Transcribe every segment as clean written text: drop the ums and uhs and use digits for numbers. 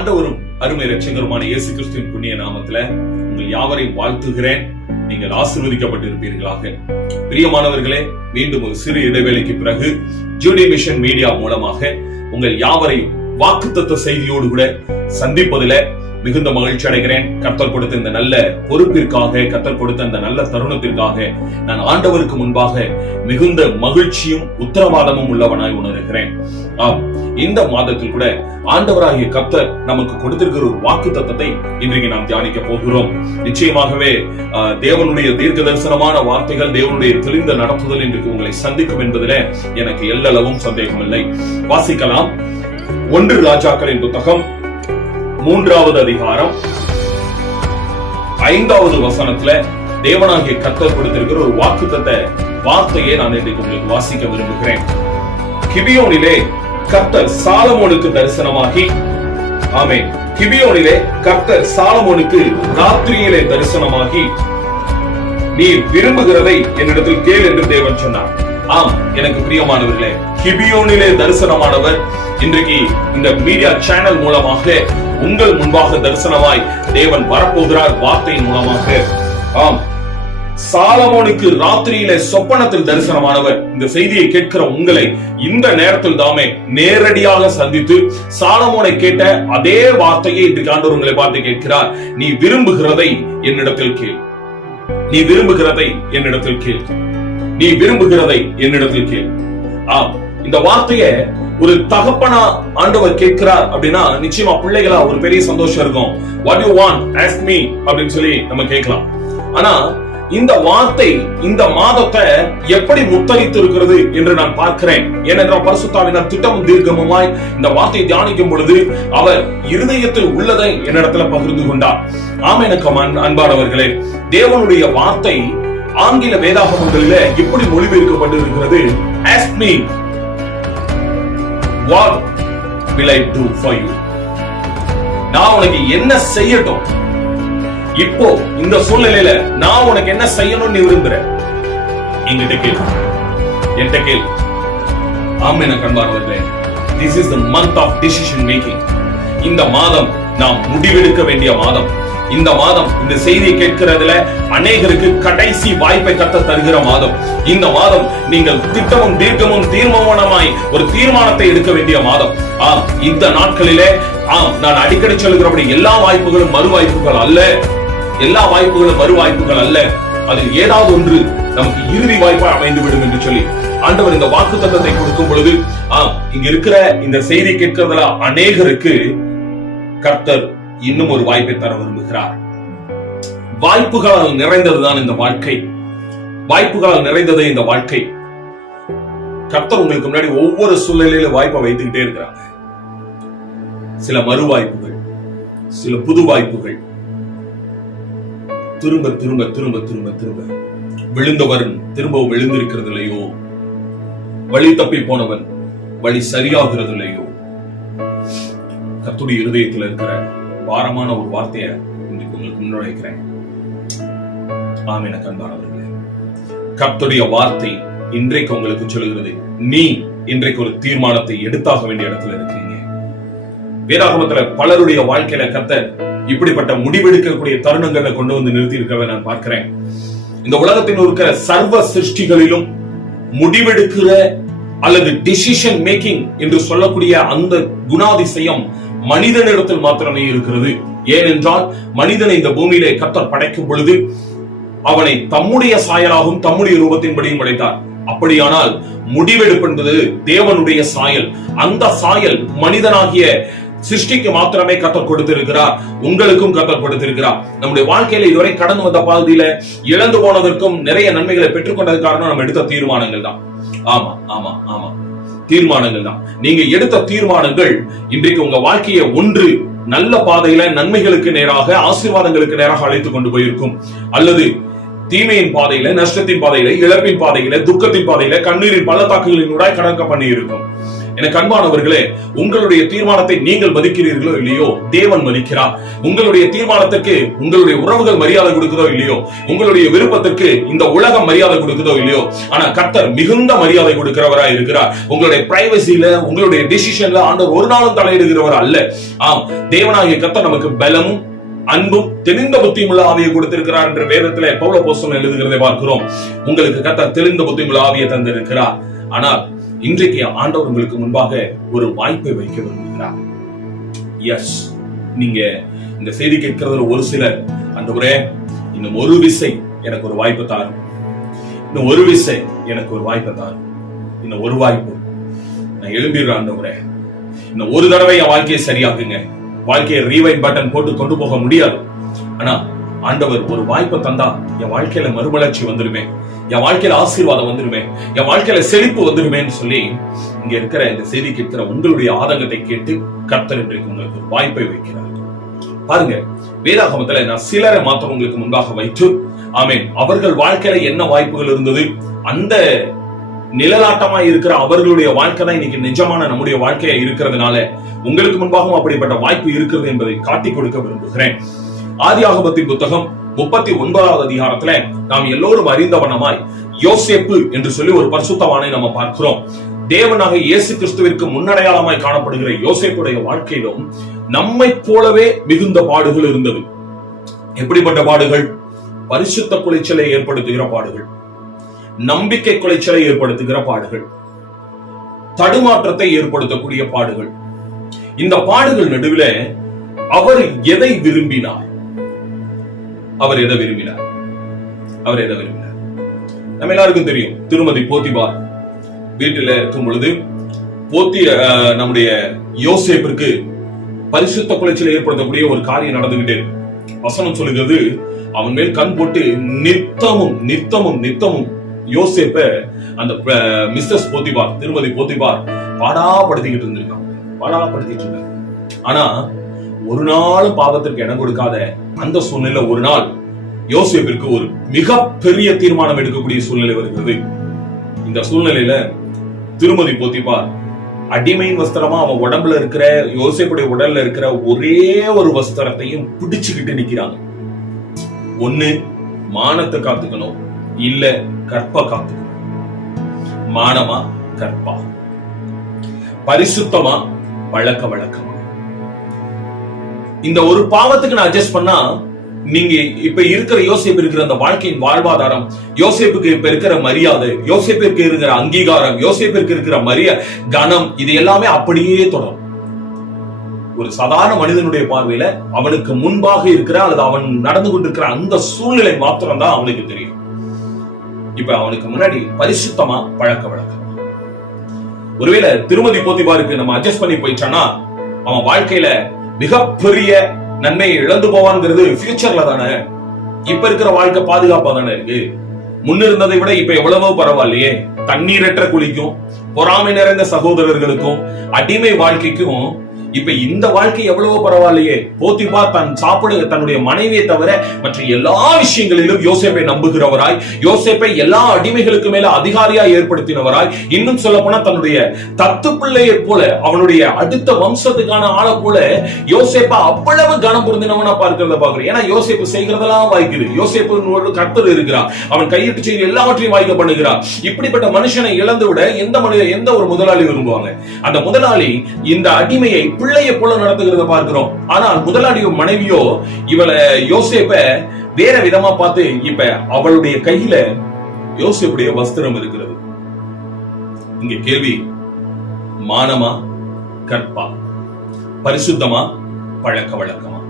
ஆண்டவரும் அருமை இரட்சகருமான இயேசு கிறிஸ்துவின் புண்ணிய நாமத்துல உங்கள் யாவரையும் வாழ்த்துகிறேன். நீங்கள் ஆசீர்வதிக்கப்பட்டிருப்பீர்களாக. பிரியமானவர்களே, மீண்டும் ஒரு சிறு இடைவேளைக்கு பிறகு ஜூடி மிஷன் மீடியா மூலமாக உங்கள் யாவரையும் வாக்குத்தத்த செய்தியோடு கூட சந்திப்பதில மிகுந்த மகிழ்ச்சி அடைகிறேன். கர்த்தர் கொடுத்த இந்த நல்ல பொறுப்பிற்காக, கர்த்தர் கொடுத்த இந்த நல்ல தருணத்திற்காக நான் ஆண்டவருக்கு முன்பாக மிகுந்த மகிழ்ச்சியும் உத்தரவாதமும் உள்ளவனாய் உணர்கிறேன். இந்த மாதத்தில் கூட ஆண்டவராகிய கர்த்தர் நமக்கு கொடுத்திருக்கிற ஒரு வாக்கு தத்தத்தை இன்றைக்கு நாம் தியானிக்க போகிறோம். நிச்சயமாகவே தேவனுடைய தீர்க்க தரிசனமான வார்த்தைகள், தேவனுடைய தெளிந்த நடத்துதல் இன்றைக்கு உங்களை சந்திக்கும் என்பதில் எனக்கு எல்லளவும் சந்தேகமில்லை. வாசிக்கலாம். 1 ராஜாக்களின் புத்தகம் 3வது அதிகாரம் 5வது வசனத்துல தேவனாகிய கர்த்தர் கொடுத்திருக்கிற ஒரு வாக்குத்தத்த வார்த்தையை நான் இன்றைக்கு உங்களுக்கு வாசிக்க விரும்புகிறேன். கிபியோனிலே கர்த்தர் சாலமோனுக்கு தரிசனமாகி, ஆமென், கிபியோனிலே கர்த்தர் சாலமோனுக்கு ராத்திரியிலே தரிசனமாகி, நீ விரும்புகிறதை என்னிடத்தில் கேள் என்று தேவன் சொன்னார். ஆம், எனக்கு பிரியமானவர்களே, கிபியோனிலே தரிசனமானவர் இன்றைக்கு இந்த மீடியா சேனல் மூலமாக உங்கள் முன்பாக தரிசனமாய் தேவன் வரப்போகிறார். வார்த்தையின் மூலமாக. ஆம், சாலமோனுக்கு ராத்திரியிலே சொப்பனத்தில் தரிசனமானவர் இந்த செய்தியை கேட்கிற உங்களை இந்த நேரத்தில் தாமே நேரடியாக சந்தித்து சாலமோனை கேட்ட அதே வார்த்தையை இன்றைக்கு ஆண்டவர் உங்களை பார்த்து கேட்கிறார். நீ விரும்புகிறதை என்னிடத்தில் கேள். நீ விரும்புகிறதை என்னிடத்தில் கேள். நீ விரும்புகிறதை என்னிடத்தில் கேள். ஆம், இந்த வார்த்தையை ஒரு தகப்பனா ஆண்டவர் கேட்கிறார் அப்படின்னா நிச்சயமா பிள்ளைகளா ஒரு பெரிய சந்தோஷம் இருக்கும். What you want, ask me அப்படின்னு சொல்லி நம்ம கேட்கலாம். ஆனா இந்த வார்த்தை இந்த மாதத்தை எப்படி முத்தரித்து இருக்கிறது என்று நான் பார்க்கிறேன். ஏனென்றால் பரிசுத்தாவினர் திட்டமும் தீர்க்கமுமாய் இந்த வார்த்தையை தியானிக்கும் பொழுது அவர் இருதயத்தில் உள்ளதை என்னிடத்துல பகிர்ந்து கொண்டார். ஆம், எனக்கு அன்பானவர்களே, தேவனுடைய வார்த்தை ஆங்கில வேதாகமங்களில எப்படி மொழிபெயர்க்கப்பட்டிருக்கிறது? Ask me, what will I do for you? நான் உனக்கு என்ன செய்யட்டும்? இப்போ இந்த சூழ்நிலையில நான் உனக்கு என்ன செய்யணும்னு விரும்புறேன்? என்கிட்ட கேள், என்கிட்ட கேள். ஆம், எனக்கு அன்பானவர்களே, this is the month of decision making. இந்த மாதம் நாம் முடிவெடுக்க வேண்டிய மாதம். இந்த மாதம் இந்த செய்தியை கேட்கிறதுல அநேகருக்கு கடைசி வாய்ப்பை கத்த தருகிற மாதம். இந்த மாதம் நீங்கள் திட்டமும் தீர்க்கமும் தீர்மானமாய் ஒரு தீர்மானத்தை எடுக்க வேண்டிய மாதம். இந்த நாட்களிலே நான் அடிக்கடி சொல்லுகிறபடி எல்லா வாய்ப்புகளும் மறு வாய்ப்புகள் அல்ல. எல்லா வாய்ப்புகளும் மறு வாய்ப்புகள் அல்ல. அதில் ஏதாவது ஒன்று நமக்கு இறுதி வாய்ப்பாக அமைந்து விடும் என்று சொல்லி ஆண்டவர் இந்த வாக்கு தத்தத்தை கொடுக்கும் பொழுது இங்க இருக்கிற இந்த செய்தி கேட்கிறதுல அநேகருக்கு கர்த்தர் இன்னும் ஒரு வாய்ப்பை தர விரும்புகிறார். வாய்ப்புகளால் நிறைந்ததுதான் இந்த வாழ்க்கை. வாய்ப்புகளால் நிறைந்ததே இந்த வாழ்க்கை. கர்த்தர் உங்களுக்கு முன்னாடி ஒவ்வொரு சூழ்நிலையில வாய்ப்பை வைத்துக்கிட்டே இருக்கிறாங்க. சில மறு வாய்ப்புகள், சில புது வாய்ப்புகள். திரும்ப திரும்ப திரும்ப திரும்ப திரும்ப விழுந்தவன் திரும்பவும் விழுந்திருக்கிறது இல்லையோ, வழி தப்பி போனவன் வழி சரியாகிறது இல்லையோ. கர்த்தருடைய இருதயத்தில் இருக்கிற பாரமான ஒரு வார்த்தையை இன்னைக்கு உங்களுக்கு முன்வைக்கிறேன். ஆமென், அன்பானவர்களே, கர்த்தருடைய வார்த்தை இன்றைக்கு உங்களுக்கு சொல்லுகிறது, நீ இன்றைக்கு ஒரு தீர்மானத்தை எடுத்தாக வேண்டிய இடத்துல இருக்கீங்க. வேதாகமத்துல பலருடைய வாழ்க்கையில கர்த்தர் இப்படிப்பட்ட முடிவெடுக்கக்கூடிய தருணங்களை கொண்டு வந்து நிறுத்தி இருக்கிறத நான் பார்க்கிறேன். இந்த உலகத்தில் இருக்கிற சர்வ சிருஷ்டிகளிலும் முடிவெடுக்கிற அல்லது டிசிஷன் மேக்கிங் என்று சொல்லக்கூடிய அந்த குணாதிசயம் மனிதனிடத்தில் மாத்திரமே இருக்கிறது. ஏனென்றால் மனிதனை இந்த பூமியிலே கர்த்தர் படைக்கும் பொழுது அவனை தம்முடைய சாயலாகவும் தம்முடைய ரூபத்தின்படியும் படைத்தார். அப்படியானால் முடிவெடுப்பு என்பது தேவனுடைய சாயல். அந்த சாயல் மனிதனாகிய சிருஷ்டிக்கு மாத்திரமே கர்த்தர் கொடுத்திருக்கிறார். உங்களுக்கும் கர்த்தர் கொடுத்திருக்கிறார். நம்முடைய வாழ்க்கையில இதுவரை கடந்து வந்த பாதியில இழந்து போனதற்கும் நிறைய நன்மைகளை பெற்றுக்கொண்டது காரணம் நம்ம எடுத்த தீர்மானங்கள் தான். ஆமா ஆமா ஆமா, தீர்மானங்கள் தான். நீங்க எடுத்த தீர்மானங்கள் இன்றைக்கு உங்க வாழ்க்கையை ஒன்று நல்ல பாதையில நன்மைகளுக்கு நேராக, ஆசீர்வாதங்களுக்கு நேராக அழைத்து கொண்டு போயிருக்கும். அல்லது தீமையின் பாதையில, நஷ்டத்தின் பாதையில, இழப்பின் பாதையில, துக்கத்தின் பாதையில, கண்ணீரின் பள்ளத்தாக்குகளின் ஊடாய் கடக்க பண்ணி இருக்கும். எனக்கு அன்பானவர்களே, உங்களுடைய தீர்மானத்தை நீங்கள் மதிக்கிறீர்களோ இல்லையோ, தேவன் மதிக்கிறார். உங்களுடைய தீர்மானத்துக்கு உங்களுடைய உறவுகள் மரியாதை கொடுக்குதோ இல்லையோ, உங்களுடைய விருப்பத்திற்கு இந்த உலகம் மரியாதை கொடுக்குதோ இல்லையோ, ஆனா கர்த்தர் மிகுந்த மரியாதை கொடுக்கிறவராய் இருக்கிறார். உங்களுடைய பிரைவசியில, உங்களுடைய டிசிஷன்ல ஆண்டவர் ஒரு நாளும் தலையிடுகிறவர் அல்ல. ஆம், தேவனாகிய கர்த்தர் நமக்கு பலமும் அன்பும் தெளிந்த புத்தியும் உள்ள ஆவியை கொடுத்திருக்கிறார் என்று வேதத்திலே பவுல் அப்போஸ்தலன் எழுதுகிறதை பார்க்கிறோம். உங்களுக்கு கர்த்தர் தெளிந்த புத்தியும் உள்ள ஆவியை தந்திருக்கிறார். ஆனால் இன்றைக்கு ஆண்டவர் உங்களுக்கு முன்பாக ஒரு வாய்ப்பை வைக்க விரும்புகிறார். எஸ், நீங்க இந்த செய்தி கேட்கிறதுல ஒரு சிலர், ஆண்டவரே இன்னும் ஒரு விசை எனக்கு ஒரு வாய்ப்பு தாரும், இன்னும் ஒரு விசை எனக்கு ஒரு வாய்ப்பை தாரும், இன்னும் ஒரு வாய்ப்பு நான் எழும்பிடுறேன் ஆண்டவரே, இன்னும் ஒரு தடவை என் வாழ்க்கையை சரியாக்குங்க. வாழ்க்கையை ரீவைண்ட் பட்டன் போட்டு கொண்டு போக முடியாது. ஆனா ஆண்டவர் ஒரு வாய்ப்பை தந்தா என் வாழ்க்கையில மறுமலர்ச்சி வந்துருமே, என் வாழ்க்கையில ஆசீர்வாதம் வந்துருமே, என் வாழ்க்கையில செழிப்பு வந்துருமேன்னு சொல்லி இங்க இருக்கிற இந்த செய்தி கேட்கிற உங்களுடைய ஆதங்கத்தை கேட்டு கர்த்தர் இன்றைக்கு உங்களுக்கு ஒரு வாய்ப்பை வைக்கிறார். பாருங்க, வேதாகமத்துல நான் சிலரை மாத்திரம் உங்களுக்கு முன்பாக வைத்து, ஆமென், அவர்கள் வாழ்க்கையில என்ன வாய்ப்புகள் இருந்தது, அந்த நிழலாட்டமாய் இருக்கிற அவர்களுடைய வாழ்க்கை தான் இன்னைக்கு நிஜமான நம்முடைய வாழ்க்கையா இருக்கிறதுனால உங்களுக்கு முன்பாகவும் அப்படிப்பட்ட வாய்ப்பு இருக்கிறது என்பதை காட்டிக் கொடுக்க விரும்புகிறேன். ஆதியாகமத்தின் புத்தகம் 39வது அதிகாரத்துல நாம் எல்லோரும் அறிந்தவனமாய் யோசேப்பு என்று சொல்லி ஒரு பரிசுத்தவானை நம்ம பார்க்கிறோம். தேவனாக இயேசு கிறிஸ்துவிற்கு முன்னடையாளமாய் காணப்படுகிற யோசேப்புடைய வாழ்க்கையிலும் நம்மை போலவே மிகுந்த பாடுகள் இருந்தது. எப்படிப்பட்ட பாடுகள்? பரிசுத்த குலைச்சலை ஏற்படுத்துகிற பாடுகள், நம்பிக்கை குலைச்சலை ஏற்படுத்துகிற பாடுகள், தடுமாற்றத்தை ஏற்படுத்தக்கூடிய பாடுகள். இந்த பாடுகள் நடுவில் அவர் எதை விரும்பினார்? அவர் எதை விரும்பினார்? அவர் எதை விரும்பினார்? நம்ம எல்லாருக்கும் தெரியும். திருமதி போத்திபார் வீட்டில் இருக்கும் பொழுது நம்முடைய யோசேப்பிற்கு பரிசுத்த குலைச்சலை ஏற்படுத்தக்கூடிய ஒரு காரியம் நடந்துகிட்டே இருக்கு. வசனம் சொல்லுகிறது, அவன் மேல் கண் போட்டு நித்தமும் நித்தமும் நித்தமும் யோசேப்ப அந்த மிஸ்டர்ஸ் போத்திபார், திருமதி போத்திபார் பாடாப்படுத்திக்கிட்டு இருந்திருக்காங்க, பாடாப்படுத்திட்டு இருக்காங்க. ஆனா ஒரு நாள் பாவத்திற்கு இடம் கொடுக்காத அந்த சூழ்நிலை ஒரு நாள் யோசேப்பிற்கு ஒரு மிகப்பெரிய தீர்மானம் எடுக்கக்கூடிய சூழ்நிலை வருகிறது. இந்த சூழ்நிலையில திருமதி போத்திபார் அடிமையின் வஸ்திரமா அவன் உடம்புல இருக்கிற, யோசேப்புடைய உடல்ல இருக்கிற ஒரே ஒரு வஸ்திரத்தையும் பிடிச்சுக்கிட்டு நிக்கிறாங்க. ஒண்ணு மானத்தை காத்துக்கணும், இல்ல கற்ப காத்துக்கணும். மானமா கற்பா, பரிசுத்தமா பழக்க வழக்கமா? இந்த ஒரு பாவத்துக்கு நான் அட்ஜஸ்ட் பண்ணா நீங்க இப்ப இருக்கிற யோசேப்பு இருக்கிற அந்த வாழ்க்கையின் வாழ்வாதாரம், யோசேப்புக்கு இப்ப இருக்கிற மரியாதை, யோசேப்பிற்கு இருக்கிற அங்கீகாரம், யோசேப்பிற்கு இருக்கிற கனம், இது எல்லாமே அப்படியே தொடரும். ஒரு சாதாரண மனிதனுடைய பார்வையில அவனுக்கு முன்பாக இருக்கிற அல்லது அவன் நடந்து கொண்டிருக்கிற அந்த சூழ்நிலை மாத்திரம் தான் அவனுக்கு தெரியும். இப்ப அவனுக்கு முன்னாடி பரிசுத்தமா பழக்க வழக்கமா? ஒருவேளை திருமதி போத்திபாருக்கு நம்ம அட்ஜஸ்ட் பண்ணி போயிட்டானா அவன் வாழ்க்கையில மிகப்பெரிய நன்மையை இழந்து போவான்ங்கிறது ஃபியூச்சர்ல தானே. இப்ப இருக்கிற வாழ்க்கை பாதுகாப்பா தானே இருக்கு. முன்னிருந்ததை விட இப்ப எவ்வளவோ பரவாயில்லையே. தண்ணீரற்ற குழிக்கும், பொறாமை நிறைந்த சகோதரர்களுக்கும், அடிமை வாழ்க்கைக்கும் இப்ப இந்த வாழ்க்கை எவ்வளவோ பரவாயில்லையே. போத்திபார் தன்னுடைய மனைவியை தவிர மற்ற எல்லா விஷயங்களிலும் யோசேப்பை நம்புகிறவராய், யோசேப்பை எல்லா அடிமைகளுக்கு மேல அதிகாரியாய் ஏற்படுத்தினவராய், இன்னும் சொல்ல போனா தன்னுடைய தத்து பிள்ளையை போல, அவனுடைய அடுத்த வம்சத்துக்கான ஆளை போல யோசேப்பை அவ்வளவு கனம் பொருந்தினவனா பார்க்கிறத பாக்குறேன். ஏன்னா யோசேப்பு செய்கிறதெல்லாம் வாய்க்குது. யோசேப்பு கர்த்தர் இருக்கிறார், அவன் கையிட்டு செய்ய எல்லாவற்றையும் வாய்க்க பண்ணுகிறார். இப்படிப்பட்ட மனுஷனை இழந்து விட எந்த ஒரு முதலாளி விரும்புவாங்க? அந்த முதலாளி இந்த அடிமையை பிள்ளையை போல நடத்துகிறத பார்க்கிறோம். ஆனால் முதலாளியோ மனைவியோ இவளை யோசேப்ப வேற விதமா பார்த்து இப்ப அவளுடைய கையில யோசேப்புடைய வஸ்திரம் இருக்கிறது. இங்க கேள்வி, மானமா கற்பா, பரிசுத்தமா பழக்க வழக்கமா?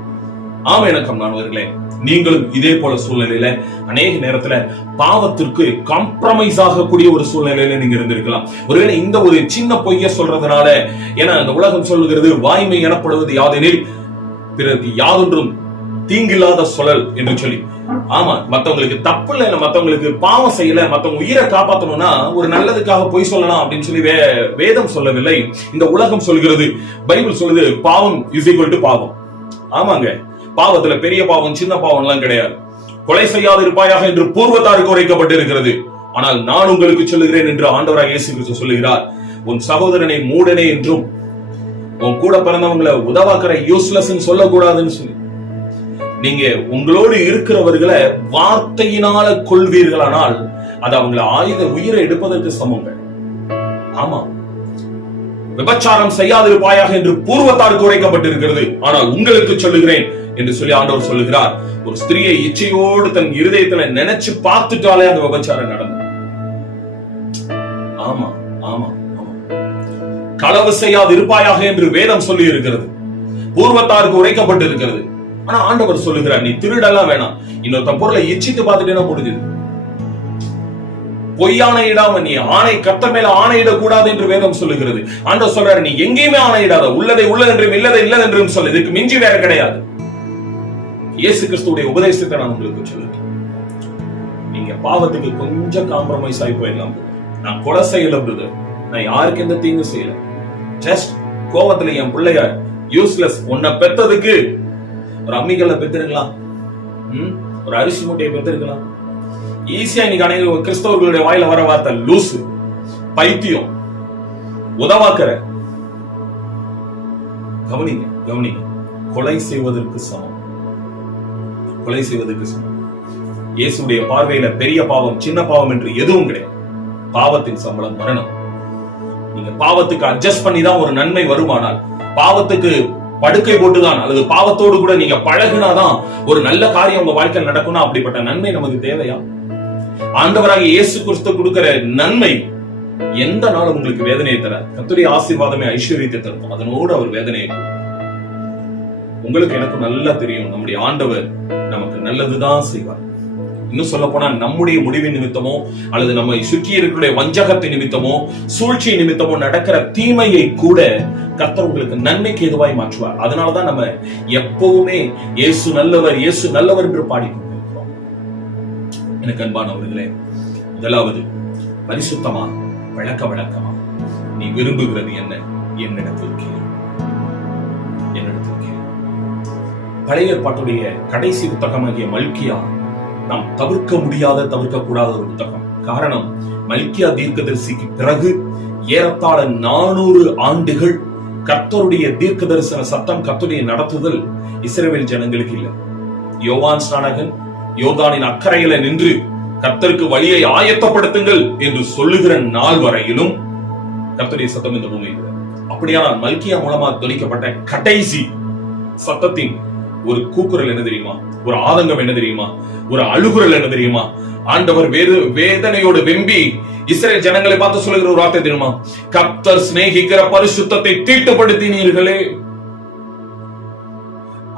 ஆமா, எனக்கம் மாணவர்களே, நீங்களும் இதே போல சூழ்நிலையில அநேக நேரத்துல பாவத்திற்கு காம்ப்ரமைஸ் ஆகக்கூடிய ஒரு சூழ்நிலையில நீங்க இருந்திருக்கலாம். ஒருவேளை இந்த ஒரு சின்ன பொய்ய சொல்றதுனால, ஏன்னா இந்த உலகம் சொல்லுகிறது வாய்மை எனப்படுவது யாதெனில் பிறருக்கு யாதொன்றும் தீங்கில்லாத சொல்லல் என்று சொல்லி. ஆமா, மத்தவங்களுக்கு தப்பு இல்ல, மத்தவங்களுக்கு பாவம் செய்யல, மத்தவங்க உயிரை காப்பாற்றணும்னா ஒரு நல்லதுக்காக பொய் சொல்லலாம் அப்படின்னு சொல்லி வேதம் சொல்லவில்லை. இந்த உலகம் சொல்கிறது, பைபிள் சொல்லுது, பாவம் இஸ் ஈக்வல் டு பாவம். ஆமாங்க, பாவத்துல பெரிய பாவம் சின்ன பாவம் எல்லாம் கிடையாது. கொலை செய்யாது இருப்பாயாக என்று பூர்வத்தாருக்கு உரைக்கப்பட்டிருக்கிறது. ஆனால் நான் உங்களுக்கு சொல்லுகிறேன் என்று ஆண்டவராக இயேசு கிறிஸ்து சொல்லுகிறார், உன் சகோதரனை மூடனே என்றும் உன் கூட பிறந்தவங்களை உதவாக்கிற யூஸ்லெஸ் சொல்லக்கூடாதுன்னு சொல்லி, நீங்க உங்களோடு இருக்கிறவர்களை வார்த்தையினால கொள்வீர்களானால் அது அவங்களை உயிரை எடுப்பதற்கு சமங்கள். ஆமா, விபச்சாரம் செய்யாதிருப்பாயாக என்று பூர்வத்தாருக்கு உரைக்கப்பட்டிருக்கிறது, ஆனால் உங்களுக்கு சொல்லுகிறேன் என்று சொல்லி ஆண்டவர் சொல்லுகிறார். ஒரு ஸ்திரியை இச்சையோடு தன் இருதயத்துல நினைச்சு பார்த்துட்டாலே அந்த விபச்சாரம் நடந்தது. ஆமா ஆமா ஆமா, களவு செய்யாது இருப்பாயாக என்று வேதம் சொல்லி இருக்கிறது, பூர்வத்தாருக்கு உரைக்கப்பட்டிருக்கிறது. ஆனா ஆண்டவர் சொல்லுகிறார், நீ திருடெல்லாம் வேணாம், இன்னொருத்த பொருளை இச்சித்து பார்த்துட்டேன்னா முடிஞ்சது. பொய்யானையிடாம நீ ஆணை கர்த்தர் மேல ஆணையிடக்கூடாது என்று வேதம் சொல்லுகிறது. ஆண்டவர் சொல்றாரு, நீ எங்கேயுமே ஆணையிடாத, உள்ளதை உள்ளதென்றும் இல்லதை இல்லதென்றும் சொல்லு, இதுக்கு மிஞ்சி வேற கிடையாது. இயேசு கிறிஸ்துவுடைய உபதேசத்தை நான் உங்களுக்கு சொல்லுறேன். நீங்க பாவத்துக்கு கொஞ்சம் காம்ப்ரமைஸ் ஆகி போயிடலாம். நான் கொலை செய்யல பிரதர், நான் யாருக்கு எந்த தீங்கு செய்யல, ஜஸ்ட் கோவத்துல என் பிள்ளைய யூஸ்லெஸ் உன்னை பெத்ததுக்கு ஒரு அம்மிகல்ல பெத்திருக்கலாம், ஒரு அரிசி மூட்டையை பெத்திருக்கலாம். ஈஸியா இன்னைக்கு அனைத்து கிறிஸ்தவர்களுடைய வாயில வர வார்த்தை லூசு, பைத்தியம், உதவாக்கற. கவனிங்க கவனிங்க, கொலை செய்வதற்கு சமம், கொலை செய்வதற்கு சமம். இயேசுடைய பார்வையில பெரிய பாவம் சின்ன பாவம் என்று எதுவும் கிடையாது. பாவத்தின் சம்பளம் மரணம். நீங்க பாவத்துக்கு அட்ஜஸ்ட் பண்ணி தான் ஒரு நன்மை வருமானால், பாவத்துக்கு படுக்கை போட்டுதான் அல்லது பாவத்தோடு கூட நீங்க பழகினாதான் ஒரு நல்ல காரியம் உங்க வாழ்க்கையில் நடக்கும்னா அப்படிப்பட்ட நன்மை நமக்கு தேவையா? ஆண்டவராக இயேசு கிறிஸ்து கொடுக்கிற நன்மை எந்த நாளும் உங்களுக்கு வேதனையை தர, கர்த்தருடைய ஆசீர்வாதமே ஐஸ்வர்யத்தை தரும், அதனோடு அவர் வேதனையை. உங்களுக்கு எனக்கு நல்லா தெரியும், நம்முடைய ஆண்டவர் நமக்கு நல்லதுதான் செய்வார். இன்னும் சொல்ல போனா நம்முடைய முடிவின் நிமித்தமோ அல்லது நம்ம சுற்றி இருக்கிற வஞ்சகத்தின் நிமித்தமோ சூழ்ச்சி நிமித்தமோ நடக்கிற தீமையை கூட கர்த்தர் உங்களுக்கு நன்மைக்கு எதுவாய் மாற்றுவார். அதனாலதான் நம்ம எப்பவுமே இயேசு நல்லவர் இயேசு நல்லவர் என்று பாடிக்கொண்டிருக்கிறோம். எனக்கு அன்பானவர்களே, முதலாவது பரிசுத்தமா வழக்க வழக்கமா நீ விரும்புகிறது என்ன? என்னிடத்தில் கேள், என்னிடத்தில் கேள். பழைய ஏற்பாட்டுடைய கடைசி புத்தகமாகிய மல்கியா நாம் தவிர்க்க முடியாத தவிர்க்க கூடாத ஒரு புத்தகம். காரணம், மல்கியா தீர்க்கதரிசிக்கு பிறகு ஏறத்தாழ 400 ஆண்டுகள் கர்த்தருடைய தீர்க்க தரிசன சட்டம், கர்த்தருடைய நடத்துதல் இஸ்ரவேல் ஜனங்களுக்கு இல்லை. யோவான் ஸ்நானகன் யோர்தானின் அக்கறையில நின்று கர்த்தருக்கு வழியை ஆயத்தப்படுத்துங்கள் என்று சொல்லுகிற நாள் வரையிலும் கர்த்தருடைய சத்தம் இந்த பூமியில். அப்படியானால் மல்கியா மூலமாக தொனிக்கப்பட்ட கடைசி சத்தத்தின் ஒரு கூக்குரல் என்ன தெரியுமா? ஒரு ஆதங்கம் என்ன தெரியுமா? ஒரு அழுகுரல் என்ன தெரியுமா? ஆண்டவர் வேதனையோடு வெம்பி இஸ்ரவேல் ஜனங்களை பார்த்து சொல்லுகிற ஒரு வார்த்தை தெரியுமா? கர்த்தர் சிநேகிக்கிற பரிசுத்தத்தை தீட்டுப்படுத்தினீர்களே.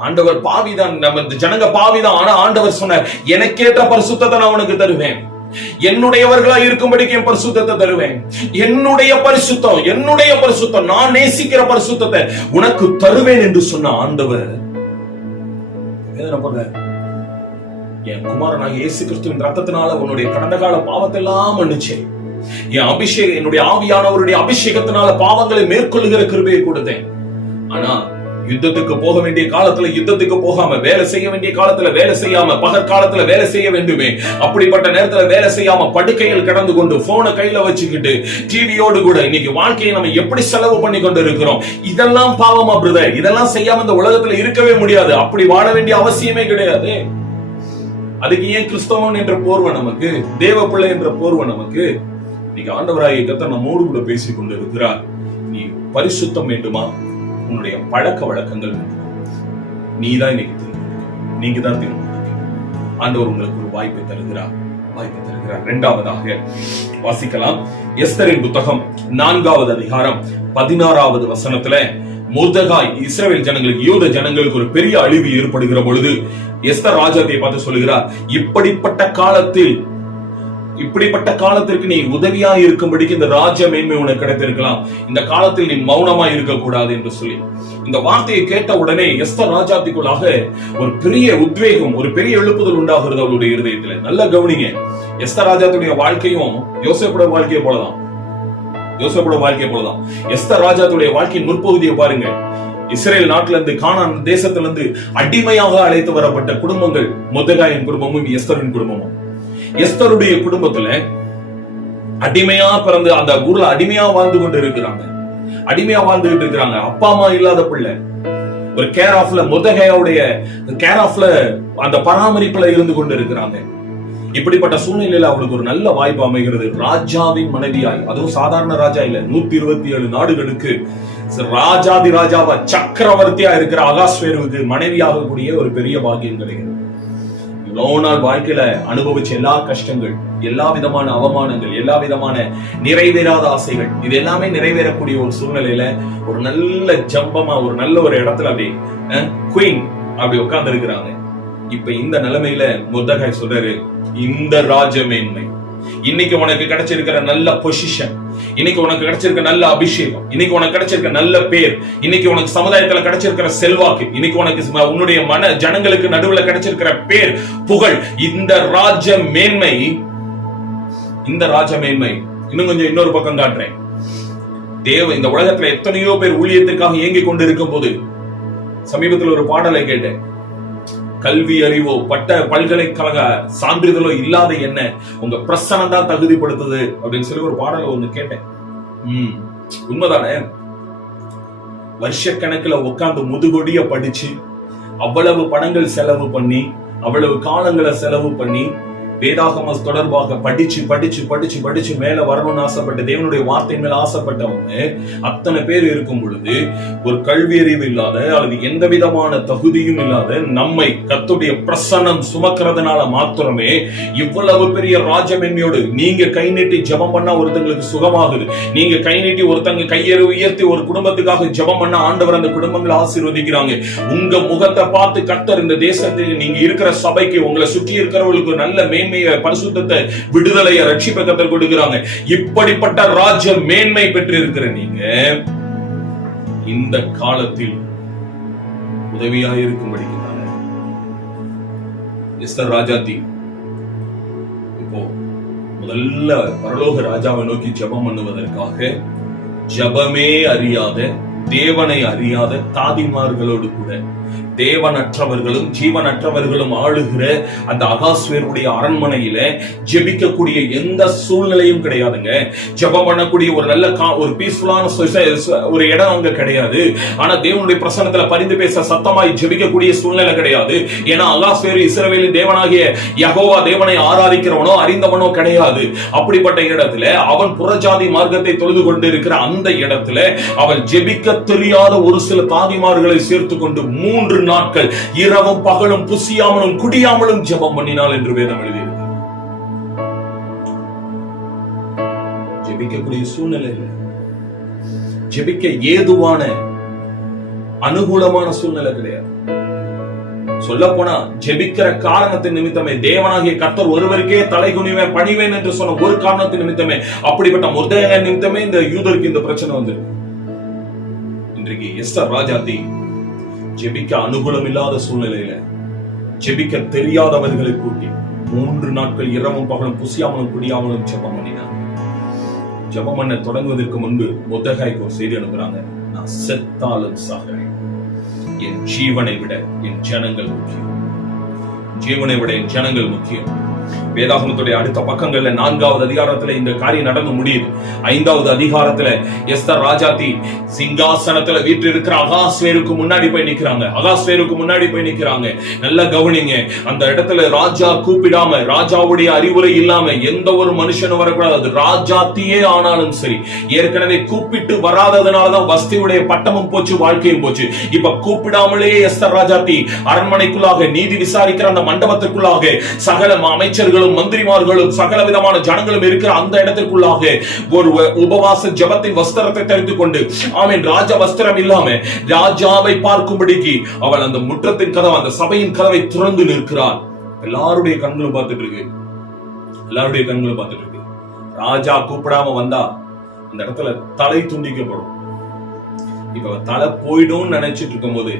ஆண்டவர் பாவிதான், நம்ம ஜனங்க பாவிதான். ஆனா ஆண்டவர் சொன்னார், எனக்கேற்ற பரிசுத்தத்தை நான் உனக்கு தருவேன், என்னுடையவர்களா இருக்கும்படிக்கு என் பரிசுத்தத்தை தருவேன். என்னுடைய பரிசுத்தம் நான் நேசிக்கிற பரிசுத்தத்தை உனக்கு தருவேன் என்று சொன்ன ஆண்டவர் என் குமாரனாக இயேசு கிறிஸ்துவின் ரத்தத்தினால உன்னுடைய கடந்த கால பாவத்தை எல்லாம் மன்னிச்சேன். என் அபிஷேகம், என்னுடைய ஆவியானவருடைய அபிஷேகத்தினால பாவங்களை மேற்கொள்ளுகிற கிருபையை கொடுத்தேன். ஆனா யுத்தத்துக்கு போக வேண்டிய காலத்துல யுத்தத்துக்கு போகாம, வேலை செய்ய வேண்டிய காலத்துல வேலை செய்யாம, பகற்காலத்துல வேலை செய்ய வேண்டுமே அப்படிப்பட்ட நேரத்துல வேலை செய்யாம படுக்கையில் கிடந்து கொண்டு போனை கையில வச்சுக்கிட்டு டிவியோடு கூட இன்னைக்கு வாழ்க்கையை நம்ம எப்படி செலவு பண்ணி கொண்டு இருக்கிறோம். இதெல்லாம் பாவமா பிரதர்? இதெல்லாம் செய்யாம இந்த உலகத்துல இருக்கவே முடியாது. அப்படி வாழ வேண்டிய அவசியமே கிடையாது. அதுக்கு ஏன் கிறிஸ்தவன் என்ற போர்வை நமக்கு, தேவ பிள்ளை என்ற போர்வை நமக்கு? இன்னைக்கு ஆண்டவராகிய கர்த்தர் நம்மோடு கூட பேசிக் கொண்டு இருக்கிறார். நீ பரிசுத்தம் வேண்டுமா? உன்னுடைய பழக்க வழக்கங்கள் நீதான் இன்னைக்கு திரும்ப, நீங்க தான் திரும்ப. ஆண்டவர் உங்களுக்கு ஒரு வாய்ப்பை தருகிறார். இரண்டாவதாக வாசிக்கலாம், எஸ்தரின் புத்தகம் 4வது அதிகாரம் 16வது வசனத்துல மொர்தெகாய் இஸ்ரவேல் ஜனங்களுக்கு, யூத ஜனங்களுக்கு ஒரு பெரிய அழிவு ஏற்படுகிற பொழுது எஸ்தர் ராஜாத்தை பார்த்து சொல்லுகிறார், இப்படிப்பட்ட காலத்திற்கு நீ உதவியா இருக்கும்படிக்கு இந்த ராஜ மேன்மை உனக்கு கிடைத்திருக்கலாம். இந்த காலத்தில் நீ மௌனமா இருக்கக்கூடாது என்று சொல்லி இந்த வார்த்தையை கேட்ட உடனே எஸ்தர் ராஜாத்திக்குள்ளாக ஒரு பெரிய உத்வேகம், ஒரு பெரிய எழுப்புதல் உண்டாகிறது அவளுடைய இருதயத்துல. நல்ல கவனிங்க, எஸ்தர் ராஜாத்துடைய வாழ்க்கையும் யோசேப்புடைய வாழ்க்கையை போலதான். எஸ்தர் ராஜாத்துடைய வாழ்க்கையின் முற்பகுதியை பாருங்க. இஸ்ரேல் நாட்டில இருந்து கானான் தேசத்துல இருந்து அடிமையாக அழைத்து வரப்பட்ட குடும்பங்கள் மொர்தெகாயின் குடும்பமும் எஸ்தரின் குடும்பமும். எஸ்தருடைய குடும்பத்துல அடிமையா பிறந்து அந்த ஊர்ல அடிமையா வாழ்ந்து கொண்டு இருக்கிறாங்க. அடிமையா வாழ்ந்துகிட்டு இருக்கிறாங்க. அப்பா அம்மா இல்லாத பிள்ளை. ஒரு கேர் ஆஃப்ல மொர்தெகாயுடைய கேர் ஆஃப்ல அந்த பராமரிப்புல இருந்து கொண்டு இருக்கிறாங்க. இப்படிப்பட்ட சூழ்நிலையில அவளுக்கு ஒரு நல்ல வாய்ப்பு அமைகிறது. ராஜாவின் மனைவியாய், அதுவும் சாதாரண ராஜா இல்ல, 127 நாடுகளுக்கு ராஜாதி ராஜாவா சக்கரவர்த்தியா இருக்கிற அகாஸ்வேருவுக்கு மனைவியாக கூடிய ஒரு பெரிய பாக்கியம் கிடைக்கிறது. இவ்வளவு நாள் வாழ்க்கையில அனுபவிச்ச எல்லா கஷ்டங்கள், எல்லா விதமான அவமானங்கள், எல்லா விதமான நிறைவேறாத ஆசைகள், இது எல்லாமே நிறைவேறக்கூடிய ஒரு சூழ்நிலையில ஒரு நல்ல ஜம்பமா ஒரு நல்ல ஒரு இடத்துல அப்படி குயின் அப்படி உட்கார்ந்து இருக்கிறாங்க. இப்ப இந்த நிலைமையில மொர்தெகாய் சொல்றாரு, இந்த ராஜ மேன்மை, இன்னைக்கு உனக்கு கிடைச்சிருக்கிற நல்ல பொசிஷன், இன்னைக்கு உனக்கு கிடைச்சிருக்க நல்ல அபிஷேகம், இன்னைக்கு உனக்கு கிடைச்சிருக்க நல்ல பேர், இன்னைக்கு உனக்கு சமுதாயத்துல கிடைச்சிருக்கிற செல்வாக்கு, இன்னைக்கு உனக்கு உன்னுடைய மன ஜனங்களுக்கு நடுவுல கிடைச்சிருக்கிற பேர், புகழ், இந்த ராஜ மேன்மை, இந்த ராஜ மேன்மை. இன்னும் கொஞ்சம் இன்னொரு பக்கம் காட்டுறேன். இந்த உலகத்துல எத்தனையோ பேர் ஊழியத்திற்காக இயங்கி கொண்டு இருக்கும் போது சமீபத்தில் ஒரு பாடலை கேட்டேன். கல்வி அறிவோ பல்கலைக்கழக சான்றிதழோ இல்லாத என்ன உங்க பிரசனம் தான் தகுதிப்படுத்துது அப்படின்னு சொல்லி ஒரு பாடலை ஒண்ணு கேட்டேன். உண்மைதானே? வருஷக்கணக்கில் உட்கார்ந்து முதுகொடிய படிச்சு அவ்வளவு பணங்கள் செலவு பண்ணி அவ்வளவு காலங்களை செலவு பண்ணி வேதாகம தொடர்பாக படிச்சு படிச்சு படிச்சு படிச்சு மேல வரணும்னு ஆசைப்பட்ட, தேவனுடைய வார்த்தையின் மேல ஆசைப்பட்டவங்க அத்தனை பேர் இருக்கும் பொழுது ஒரு கல்வி அறிவு இல்லாத அல்லது எந்த விதமான தகுதியும் இல்லாத நம்மை கர்த்தருடைய பிரசன்னம் சுமக்கிறதுனால மாத்திரமே இவ்வளவு பெரிய ராஜமென்மையோடு நீங்க கை நீட்டி ஜெபம் பண்ணா ஒருத்தங்களுக்கு சுகமாகுது. நீங்க கை நீட்டி ஒருத்தங்க கையெறி உயர்த்தி ஒரு குடும்பத்துக்காக ஜெபம் பண்ணா ஆண்டவர் அந்த குடும்பங்களை ஆசீர்வதிக்கிறாங்க. உங்க முகத்தை பார்த்து கர்த்தர் இந்த தேசத்தில் நீங்க இருக்கிற சபைக்கு உங்களை சுற்றி இருக்கிறவர்களுக்கு நல்ல மேன்மையை, பரிசுத்தத்தை, விடுதலையை, ரட்சிப்பை கர்த்தர் கொடுக்கிறாங்க. இப்படிப்பட்ட ராஜ மேன்மை பெற்று இருக்கிற நீங்க இந்த காலத்தில் உதவியாக இருக்கும்படி எஸ்தர் ராஜாத்தி இப்போ முதல்ல பரலோக ராஜாவை நோக்கி ஜெபம் பண்ணுவதற்காக ஜெபமே அறியாத, தேவனை அறியாத தாதிமார்களோடு கூட தேவனற்றவர்களும் ஜீவனற்றவர்களும் ஆளுகிற அந்த அகாஸ்வேருடைய அரண்மனையில ஜெபிக்கக்கூடிய எந்த சூழ்நிலையும் கிடையாதுங்க. ஜெபம் பண்ணக்கூடிய ஒரு நல்ல ஒரு பீஸ்ஃபுல்லான ஒரு இடம் அங்க கிடையாது. ஆனா தேவனுடைய பிரசன்னத்துல பரிந்து பேச சத்தமாய் ஜெபிக்கக்கூடிய சூழ்நிலை கிடையாது. ஏன்னா அகாஸ்வேரு இஸ்ரவேலின் தேவனாகிய யெகோவா தேவனை ஆராதிக்கிறவனோ அறிந்தவனோ கிடையாது. அப்படிப்பட்ட இடத்துல அவன் புறஜாதி மார்க்கத்தை தொழுது கொண்டு இருக்கிற அந்த இடத்துல அவள் ஜெபிக்க தெரியாத ஒரு சில தாதிமார்களை சேர்த்து கொண்டு 3 நாட்கள் இரவும் பகலும் புசியாமலும் குடியாமலும் ஜெபம் பண்ணினாள் என்று வேதம் எழுதியிருக்கு. ஜெபிக்கக்கூடிய சூழ்நிலை இல்லை, ஜெபிக்க ஏதுவான அனுகூலமான சூழ்நிலை கிடையாது. சொல்ல போனா ஜெபிக்கிற காரணத்தின் நிமித்தமே தேவனாகிய கர்த்தர் ஒருவருக்கே தலை குனிவேன் பணிவேன் என்று சொன்ன ஒரு காரணத்தின் நிமித்தமே, அப்படிப்பட்ட மொர்தெகாய் நிமித்தமே இந்த யூதருக்கு இந்த பிரச்சனை வந்திருக்கு. இன்றைக்கு எஸ்தர் ராஜாத்தி ஜெபிக்க அனுகூலம் இல்லாத சூழ்நிலையில ஜெபிக்க தெரியாதவர்களை கூட்டி 3 நாட்கள் இரவும் பகலும் புசியாமலும் குடியாமலும் ஜெபம் பண்ணினாங்க. ஜெபம் பண்ண தொடங்குவதற்கு முன்பு மொர்தெகாய்க்கு ஒரு செய்தி அனுப்புறாங்க, நான் செத்தாலும் சாகிறேன், என் ஜீவனை விட என் ஜனங்கள் முக்கியம், ஜீவனை விட என் ஜனங்கள் முக்கியம். வேதாகமத்துடைய அடுத்த பக்கங்கள்ல 4வது அதிகாரத்துல இந்த காரியம் நடந்து முடியுது. 5வது அதிகாரத்துல எஸ்தர் ராஜாத்தி சிங்காசனத்துல வீட்டு இருக்கிற அகாஸ்வேருக்கு முன்னாடி போய் நிக்கிறாங்க. அகாஸ்வேருக்கு முன்னாடி போய் நிக்கிறாங்க. நல்லா கவனிங்க, அந்த இடத்துல ராஜா கூப்பிடாம, ராஜாவுடைய அறிவுரை இல்லாம எந்த ஒரு மனுஷனும் வரக்கூடாது. அது ராஜாத்தியே ஆனாலும் சரி. ஏற்கனவே கூப்பிட்டு வராததுனாலதான் வஸ்தியுடைய பட்டமும் போச்சு, வாழ்க்கையும் போச்சு. இப்ப கூப்பிடாமலே எஸ்தர் ராஜாத்தி அரண்மனைக்குள்ளாக நீதி விசாரிக்கிற அந்த மண்டபத்திற்குள்ளாக சகல அமைச்சர்களும் மந்திரிமார்களும் சகல விதமான ஜனங்களும் இருக்கிற அந்த இடத்திற்குள்ளாக ஒரு உபவாச ஜெபத்தின் வஸ்திரத்தை தெரிந்து கொண்டு, ஆமென், ராஜ வஸ்திரம் இல்லாம ராஜாவை பார்க்கும்படிக்கு அவள் அந்த முற்றத்தின் கதவை, அந்த சபையின் கதவை திறந்து நிற்கிறாள். எல்லாருடைய கண்களும் பார்த்துட்டு இருக்கு, எல்லாருடைய கண்களும் பார்த்துட்டு இருக்கு. ராஜா கூப்பிடாம வந்தா அந்த இடத்துல தலை துண்டிக்கப்படும். இப்ப தலை போயிடும் நினைச்சிட்டு இருக்கும் போது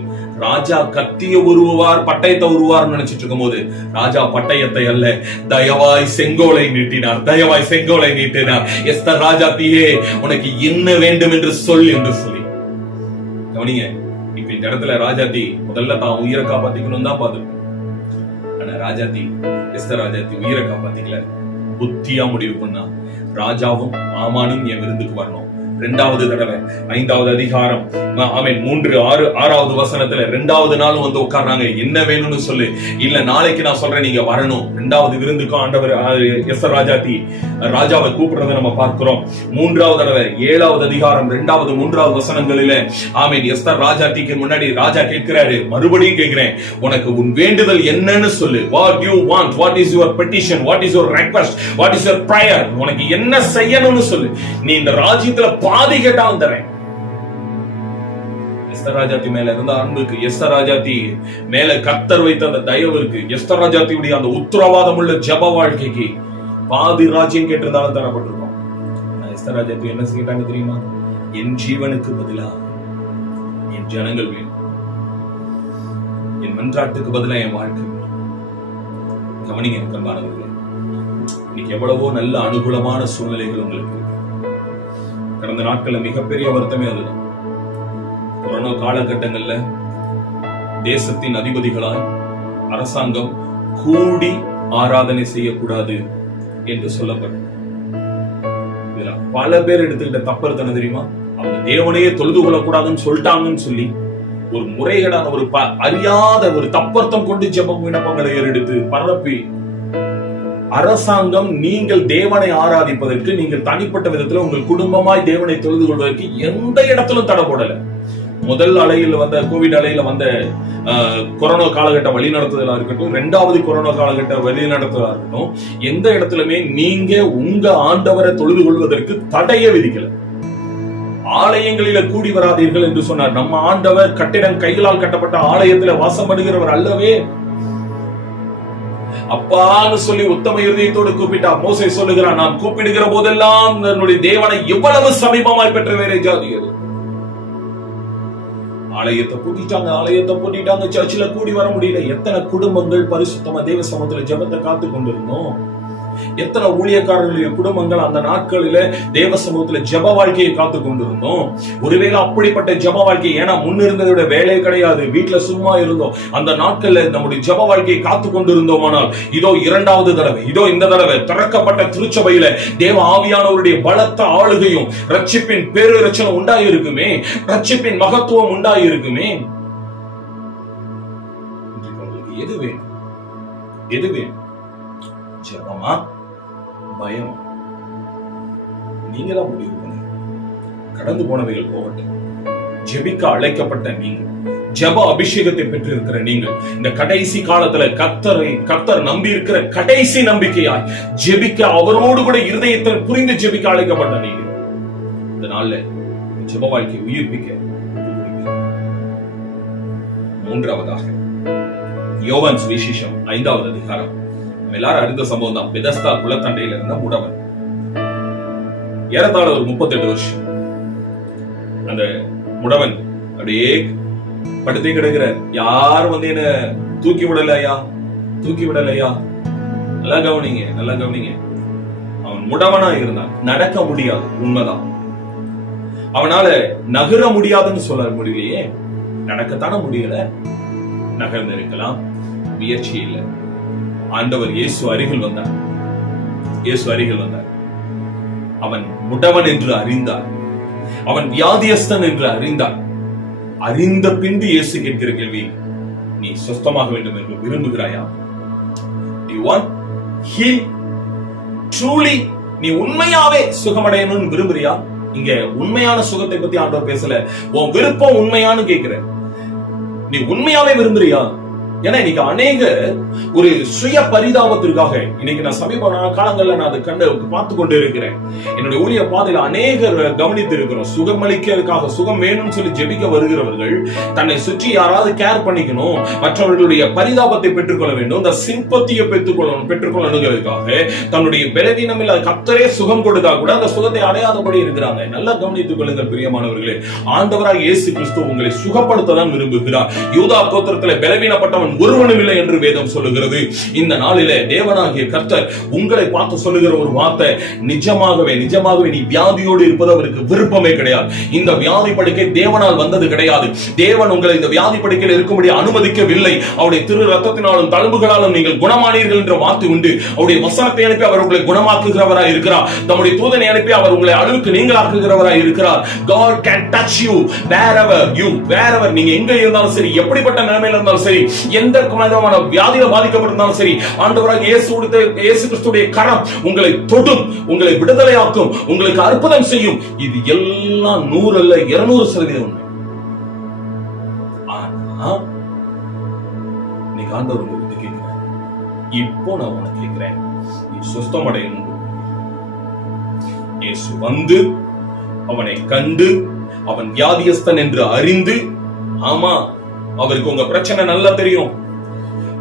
ராஜா கத்திய உருவார், பட்டயத்தை உருவார் நினைச்சிட்டு இருக்கும் போது ராஜா பட்டயத்தை அல்ல, தயவாய் செங்கோலை நீட்டினார், தயவாய் செங்கோலை நீட்டினார். எஸ்தர் ராஜாத்தியே, உனக்கு என்ன வேண்டும் என்று சொல் என்று சொல்லி. கவனிங்க, இப்ப இந்த இடத்துல ராஜாத்தி முதல்ல தான் உயிரை காப்பாத்திக்கணும் தான் பார்த்துருக்கோம். ஆனா ராஜாத்தி எஸ்தர் ராஜாத்தி உயிரை காப்பாத்திக்கல. புத்தியா முடிவு பண்ணா ராஜாவும் ஆமானும் என் விருந்துக்கு வரணும். 2வது தடவை 5வது அதிகாரம் 3-6வது வசனத்துல 2வது நாளும் வந்து உட்கார்றாங்க. என்ன வேணும்னு சொல்லு. இல்ல நாளைக்கு நான் சொல்றேன், நீங்க வரணும். 2வது விருந்துக்கும் ஆண்டவர் எஸ்தர் ராஜாத்தி ராஜாவை கூப்பிடுறதை நம்ம பார்க்கிறோம். 3வது தடவை 7வது அதிகாரம் 2வது 3வது வசனங்களில எஸ்தர் ராஜாத்திக்கு முன்னாடி ராஜா கேட்கிறாரு, மறுபடியும் கேட்கிறேன், உனக்கு உன் வேண்டுதல் என்னன்னு சொல்லு. What you want, what is your petition, what is your request, what is your prayer. உனக்கு என்ன செய்யணும்னு சொல்லு. நீ இந்த ராஜ்யத்துல பாதி கேட்டா தரேன். எஸ்தர் ராஜாத்தி மேல இருந்த அன்புக்கு, எஸ்தர் ராஜாத்தி மேல கர்த்தர் வைத்த அந்த தயவுக்கு, எஸ்தர் ராஜாத்தியுடைய அந்த உத்தரவாதம் உள்ள ஜெப வாழ்க்கைக்கு பாதி ராஜ்யம் கேட்டிருந்தாலும் தரப்பட்டிருக்கும். எஸ்தர் ராஜாத்தி என்ன செய்யட்டாங்க தெரியுமா? என் ஜீவனுக்கு பதிலா என் ஜனங்கள் வேணும், என் மன்றாட்டுக்கு பதிலா என் வாழ்க்கை. கவனிங்க கண்பானவர்களே, இன்னைக்கு எவ்வளவோ நல்ல அனுகூலமான சூழ்நிலைகள் உங்களுக்கு. கடந்த நாட்கள்ல மிகப்பெரிய வருத்தமே அதுதான். கொரோனா காலகட்டங்கள்ல தேசத்தின் அதிபதிகளாய் அரசாங்கம் கூடி ஆராதனை செய்யக்கூடாது என்று சொல்லப்படும். இதுல பல பேர் எடுத்துக்கிட்ட தப்பு என்ன தெரியுமா? அவங்க தேவனையே தொழுது கொள்ளக்கூடாதுன்னு சொல்லிட்டாங்கன்னு சொல்லி ஒரு முறைகேடான ஒரு அறியாத ஒரு தப்பர்த்தம் கொண்டு ஜெபம் விண்ணப்பங்களை ஏறெடுத்து பரப்பி, அரசாங்கம் நீங்கள் தேவனை ஆராதிப்பதற்கு, நீங்கள் தனிப்பட்ட விதத்துல உங்கள் குடும்பமாய் தேவனை தொழுது கொள்வதற்கு எந்த இடத்திலும் தடை போடல. முதல் அலையில் வந்த கோவிட் அலையில வந்த கொரோனா காலகட்ட வழி நடத்துதலா இருக்கட்டும், 2வது கொரோனா காலகட்ட வழி நடத்துதலா இருக்கட்டும், எந்த இடத்துலயுமே நீங்க உங்க ஆண்டவரை தொழுது கொள்வதற்கு தடையே விதிக்கல. ஆலயங்களில கூடி வராதீர்கள் என்று சொன்னார். நம்ம ஆண்டவர் கட்டிடம் கைகளால் கட்டப்பட்ட ஆலயத்துல வாசம் பண்ணுகிறவர் அல்லவே. அப்பான்னு சொல்லி உத்தம இருதயத்தோடு கூப்பிட்டா மோசே சொல்லுகிறான், நான் கூப்பிடுகிற போதெல்லாம் என்னுடைய தேவனை எவ்வளவு சமீபமாய் பெற்ற வேற ஜாதி அது. ஆலயத்தை பூட்டிட்டாங்க, சர்ச்சில் கூடி வர முடியல. எத்தனை குடும்பங்கள் பரிசுத்தமா தேவ சமூகத்துல ஜெபத்தை காத்து கொண்டிருந்தோம். எத்தனை ஊழியக்காரர்களுடைய குடும்பங்கள் அந்த நாட்களில தேவ சமூகத்துல ஜெப வாழ்க்கையை காத்து கொண்டிருந்தோம். ஒருவேளை அப்படிப்பட்ட ஜெப வாழ்க்கை, ஏன்னா முன்னிருந்ததோட வேலை கிடையாது, வீட்டுல சும்மா இருந்தோம். அந்த நாட்கள்ல நம்முடைய ஜெப வாழ்க்கையை காத்து கொண்டிருந்தோமானால், இதோ 2வது தடவை, இதோ இந்த தடவை திறக்கப்பட்ட திருச்சபையில தேவ ஆவியானவருடைய பலத்த ஆளுகையும் ரட்சிப்பின் பேரு ரட்சணை உண்டாயிருக்குமே, ரட்சிப்பின் மகத்துவம் உண்டாயிருக்குமே. எது வேணும்? எது வேணும்? ஜெபமா, பயம்? நீங்க தான் முடிவு பண்ணுங்க. கடந்து போனவைகள் போகட்டும். ஜெபிக்க அழைக்கப்பட்ட நீங்கள், ஜெப அபிஷேகத்தை பெற்றிருக்கிற நீங்கள், இந்த கடைசி காலத்துல கர்த்தர் நம்பி இருக்கிற கடைசி நம்பிக்கையாய் ஜெபிக்க, அவரோடு கூட இருதயத்தை புரிந்து ஜெபிக்க அழைக்கப்பட்ட நீங்கள், இந்த நாள்ல ஜெப வாழ்க்கை உயிர்ப்பிக்க. 3வதாக யோவான் சுவிசேஷம் 5வது அதிகாரம். எல்லாரும் அறிந்த சம்பவம் தான். பெதஸ்தா குளத்தண்டையில இருந்த முடவன், ஏறத்தாழ ஒரு 38 வருஷம் அந்த முடவன் அப்படியே படுத்தே கிடக்கிற. யாரும் வந்து என்ன தூக்கி விடலையா. நல்லா கவனிங்க. அவன் முடவனா இருந்தான், நடக்க முடியாது, உண்மைதான். அவனால நகர முடியாதுன்னு சொல்ல முடியலையே, நடக்கத்தான முடியல. நகர்ந்து இருக்கலாம், முயற்சி இல்லை. ஆண்டவர் இயேசு அருகில் வந்தார். அவன் முடவன் என்று அறிந்தார், அவன் வியாதியஸ்தன் என்று அறிந்தார். அறிந்த பின்பு இயேசு கேட்கிற கேள்வி, நீ சுத்தமாக வேண்டும் என்று விரும்புகிறாயா? நீ உண்மையாவே சுகமடையணும்னு விரும்புறியா? இங்க உண்மையான சுகத்தை பத்தி ஆண்டவர் பேசல. உன் விருப்பம் உண்மையானு கேட்கிற. நீ உண்மையாவே விரும்புறியா? ஏன்னா இன்னைக்கு அநேக ஒரு சுய பரிதாபத்திற்காக, இன்னைக்கு நான் சமீப காலங்கள்ல நான் அதை பார்த்து கொண்டு இருக்கிறேன். என்னுடைய ஊழிய பாதையில அநேகர் கவனித்து இருக்கிறோம். சுகமளிக்கிறதுக்காக, சுகம் வேணும்னு சொல்லி ஜெபிக்க வருகிறவர்கள் தன்னை சுற்றி யாராவது கேர் பண்ணிக்கணும், மற்றவர்களுடைய பரிதாபத்தை பெற்றுக்கொள்ள வேண்டும், இந்த சிம்பத்தியை பெற்றுக்கொள்ளணுங்கிறதுக்காக தன்னுடைய பலவீனம் இல்ல கர்த்தரே சுகம் கொடுத்தா கூட அந்த சுகத்தை அடையாதபடி இருக்கிறாங்க. நல்லா கவனித்துக் கொள்ளுங்கள் பிரியமானவர்களே. ஆண்டவராக இயேசு கிறிஸ்து உங்களை சுகப்படுத்த தான் விரும்புகிறார். யூதா கோத்திரத்துல பலவீனப்பட்டவன் தேவன் ஒருவனும் இல்லை என்று வேதம் சொல்லுகிறது. இந்த நாளிலே தேவனாகிய கர்த்தர் உங்களை பார்த்து சொல்லுகிற ஒரு வார்த்தை, நிஜமாகவே நிஜமாகவே நீ வியாதியோடு இருப்பது அவருக்கு விருப்பமே கிடையாது. இந்த வியாதி படுக்கை தேவனால் வந்தது கிடையாது. தேவன் உங்களை இந்த வியாதி படுக்கையில் இருக்கும்படி அனுமதிக்கவில்லை. அவருடைய திரு ரத்தத்தினாலும் தழும்புகளாலும் நீங்கள் குணமானீர்கள் என்ற வார்த்தை உண்டு. அவருடைய வசனத்தை அனுப்பி அவர் உங்களை குணமாக்குகிறவராய் இருக்கிறார். தம்முடைய தூதனை அனுப்பி அவர் உங்களை அழுவுக்கு நீங்களாக்குகிறவராய் இருக்கிறார். God can touch you wherever நீங்க எங்க இருந்தாலும் சரி, எப்படிப்பட்ட நிலைமையில இருந்தாலும் சரி, எந்த விதமான வியாதியில பாதிக்கப்பட்டிருந்தாலும் சரி, ஆண்டவராக இயேசு கிறிஸ்துடைய கரம் உங்களை தொடும், உங்களை விடுதலையாக்கும், உங்களுக்கு அற்புதம் செய்யும். இது எல்லாம் 100 அல்ல 200% உண்மை. ஆனா இன்னைக்கு ஆண்டவர் உங்களுக்கு கேட்கிறேன், இப்போ நான் உனக்கு கேட்கிறேன், நீ சுஸ்தமடையணும். இயேசு வந்து அவனை கண்டு அவன் வியாதியஸ்தன் என்று அறிந்து, ஆமா அவருக்கு உங்க பிரச்சனை நல்லா தெரியும்.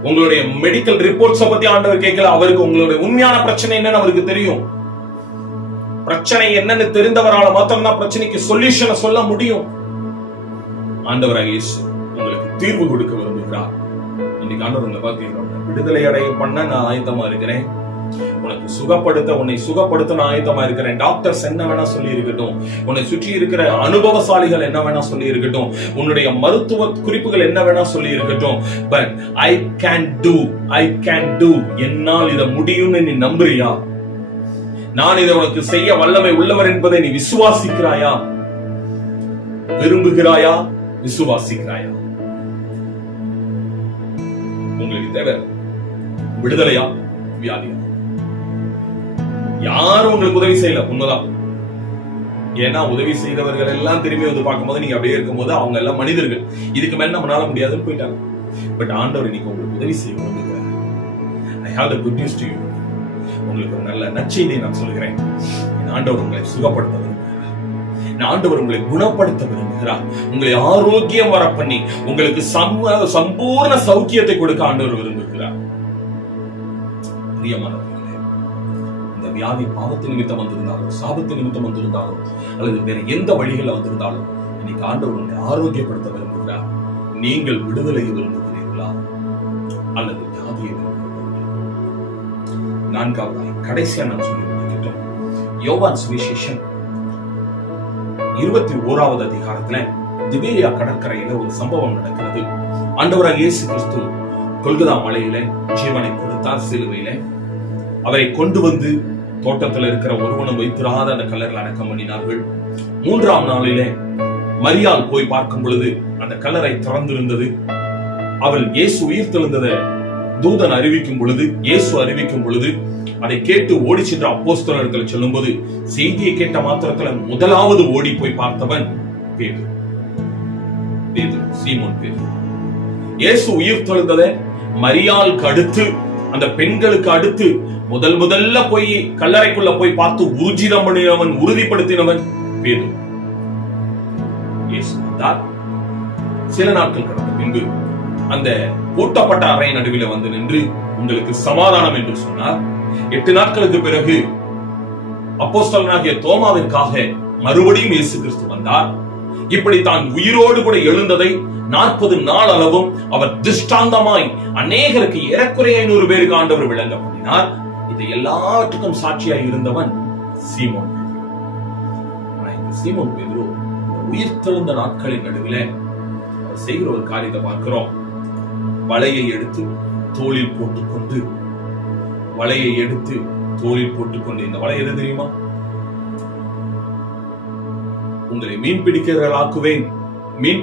உங்களுடைய மெடிக்கல் ரிப்போர்ட்ஸ் பத்தி ஆண்டவர் கேட்கல, அவருக்கு உங்களுடைய உண்மையான பிரச்சனை என்னன்னு அவருக்கு தெரியும். பிரச்சனை என்னன்னு தெரிந்தவரால் மாத்திரம்தான் பிரச்சனைக்கு சொல்யூஷனை சொல்ல முடியும். ஆண்டவராக இயேசு உங்களுக்கு தீர்வு கொடுக்க விரும்புகிறார். இன்னைக்கு ஆண்டவர் உங்களை பார்த்து விடுதலை அடைய பண்ண நான் ஆயத்தமா இருக்கிறேன், உன்னை சுகப்படுத்த நான் ஆயத்தமா இருக்கிறேன். டாக்டர்ஸ் என்ன வேணா சொல்லி இருக்கட்டும், உன்னை சுற்றி இருக்கிற அனுபவசாலிகள் என்ன வேணா சொல்லி இருக்கட்டும், உன்னுடைய மருத்துவ குறிப்புகள் என்ன வேணா சொல்லி இருக்கட்டும், பட் ஐ கேன் டூ என்னால் இதை முடியும்னு நீ நம்புறியா? நான் இதை உனக்கு செய்ய வல்லமை உள்ளவர் என்பதை நீ விசுவாசிக்கிறாயா? விரும்புகிறாயா? விசுவாசிக்கிறாயா? உங்களுக்கு தேவை விடுதலையா வியாதியா? யாரும் உங்களுக்கு உதவி செய்யல, உண்மைதான். ஏன்னா உதவி செய்தவர்கள் எல்லாம் திரும்பி வந்து பார்க்கும்போது நீங்க அப்படியே இருக்கும்போது அவங்க எல்லாம் மனிதர்கள், இதுக்கு மேல நம்மளால முடியாதுன்னு போயிட்டாங்க. பட் ஆண்டவர் இன்னைக்கு உங்களுக்கு உதவி செய்ய விரும்புகிறார். I have the good news to you. உங்களுக்கு ஒரு நல்ல நற்செய்தியை நான் சொல்கிறேன். ஆண்டவர் உங்களை சுகப்படுத்த விரும்புகிறார். ஆண்டவர் உங்களை குணப்படுத்த விரும்புகிறார். உங்களை ஆரோக்கியம் வர பண்ணி உங்களுக்கு சம்பூர்ண சௌக்கியத்தை கொடுக்க ஆண்டவர் விரும்புகிறார். பிரியமானவர்களே, இந்த வியாதி பாவத்து நிமித்தம் வந்திருந்தாலும், சாபத்து நிமித்தம் வந்திருந்தாலும், அல்லது வேற எந்த வழிகளில் வந்திருந்தாலும், இன்னைக்கு ஆண்டவர் உங்களை ஆரோக்கியப்படுத்த விரும்புகிறார். நீங்கள் விடுதலையை விரும்புகிறீர்களா அல்லது வியாதியை விரும்புகிறீர்களா? நான்காவதாய் கடைசியா நான் சொல்லி முடிக்கிட்டோம். யோவான் சுவிசேஷம் 21வது அதிகாரத்துல திபேரியா கடற்கரையில ஒரு சம்பவம் நடக்கிறது. ஆண்டவராக இயேசு கிறிஸ்து கொல்கதா மலையில ஜீவனை கொடுத்தார். சிலுவையில அவரை கொண்டு வந்து தோட்டத்தில் இருக்கிற ஒருவனும் வைத்திராத அந்த கல்லறையில் அடக்கம் பண்ணினார்கள். 3ஆம் நாளிலே மரியாள் போய் பார்க்கும் பொழுது அந்த கல்லறை திறந்திருந்தது. அவள் இயேசு உயிர் தெழுந்ததை தூதன் அறிவிக்கும் பொழுது அதை கேட்டு ஓடி சென்ற அப்போஸ்தலர்கள் சொல்லும்போது, செய்தியை கேட்ட மாத்திரத்துல முதலாவது ஓடி போய் பார்த்தவன் பேதுரு, சீமோன் பேதுரு. இயேசு உயிர் தெழுந்ததை மரியாளுக்கு அடுத்து, அந்த பெண்களுக்கு அடுத்து முதல்ல போய் கல்லறைக்குள்ள போய் பார்த்து ஊர்ஜிதம் பண்ணினவன், உறுதிப்படுத்தினவன் பேதுரு. இயேசு வந்தார். சில நாட்கள் கடந்த பின்பு அந்த பூட்டப்பட்ட அறை நடுவில் வந்து நின்று உங்களுக்கு சமாதானம் என்று சொன்னார். 8 நாட்களுக்கு பிறகு அப்போஸ்தலனாகிய தோமாவிற்காக மறுபடியும் இயேசு கிறிஸ்து வந்தார். இப்படி தான் உயிரோடு கூட எழுந்ததை 40 நாள் அளவும் அவர் திருஷ்டாந்தமாய் அநேகருக்கு ஏறக்குறைய 500 பேருக்கு ஆண்டவர் விளங்க பண்ணினார். இது எல்லாத்துக்கும் சாட்சியாய் இருந்தவன் சீமோன் பேதுரு. சீமோன் பேதுரு உயிர் தெழுந்த நாட்களின் நடுவில் அவர் செய்கிற ஒரு காரியத்தை பார்க்கிறோம். வலையை எடுத்து தோளில் போட்டுக்கொண்டு, இந்த வலை எது தெரியுமா? உங்களை மீன்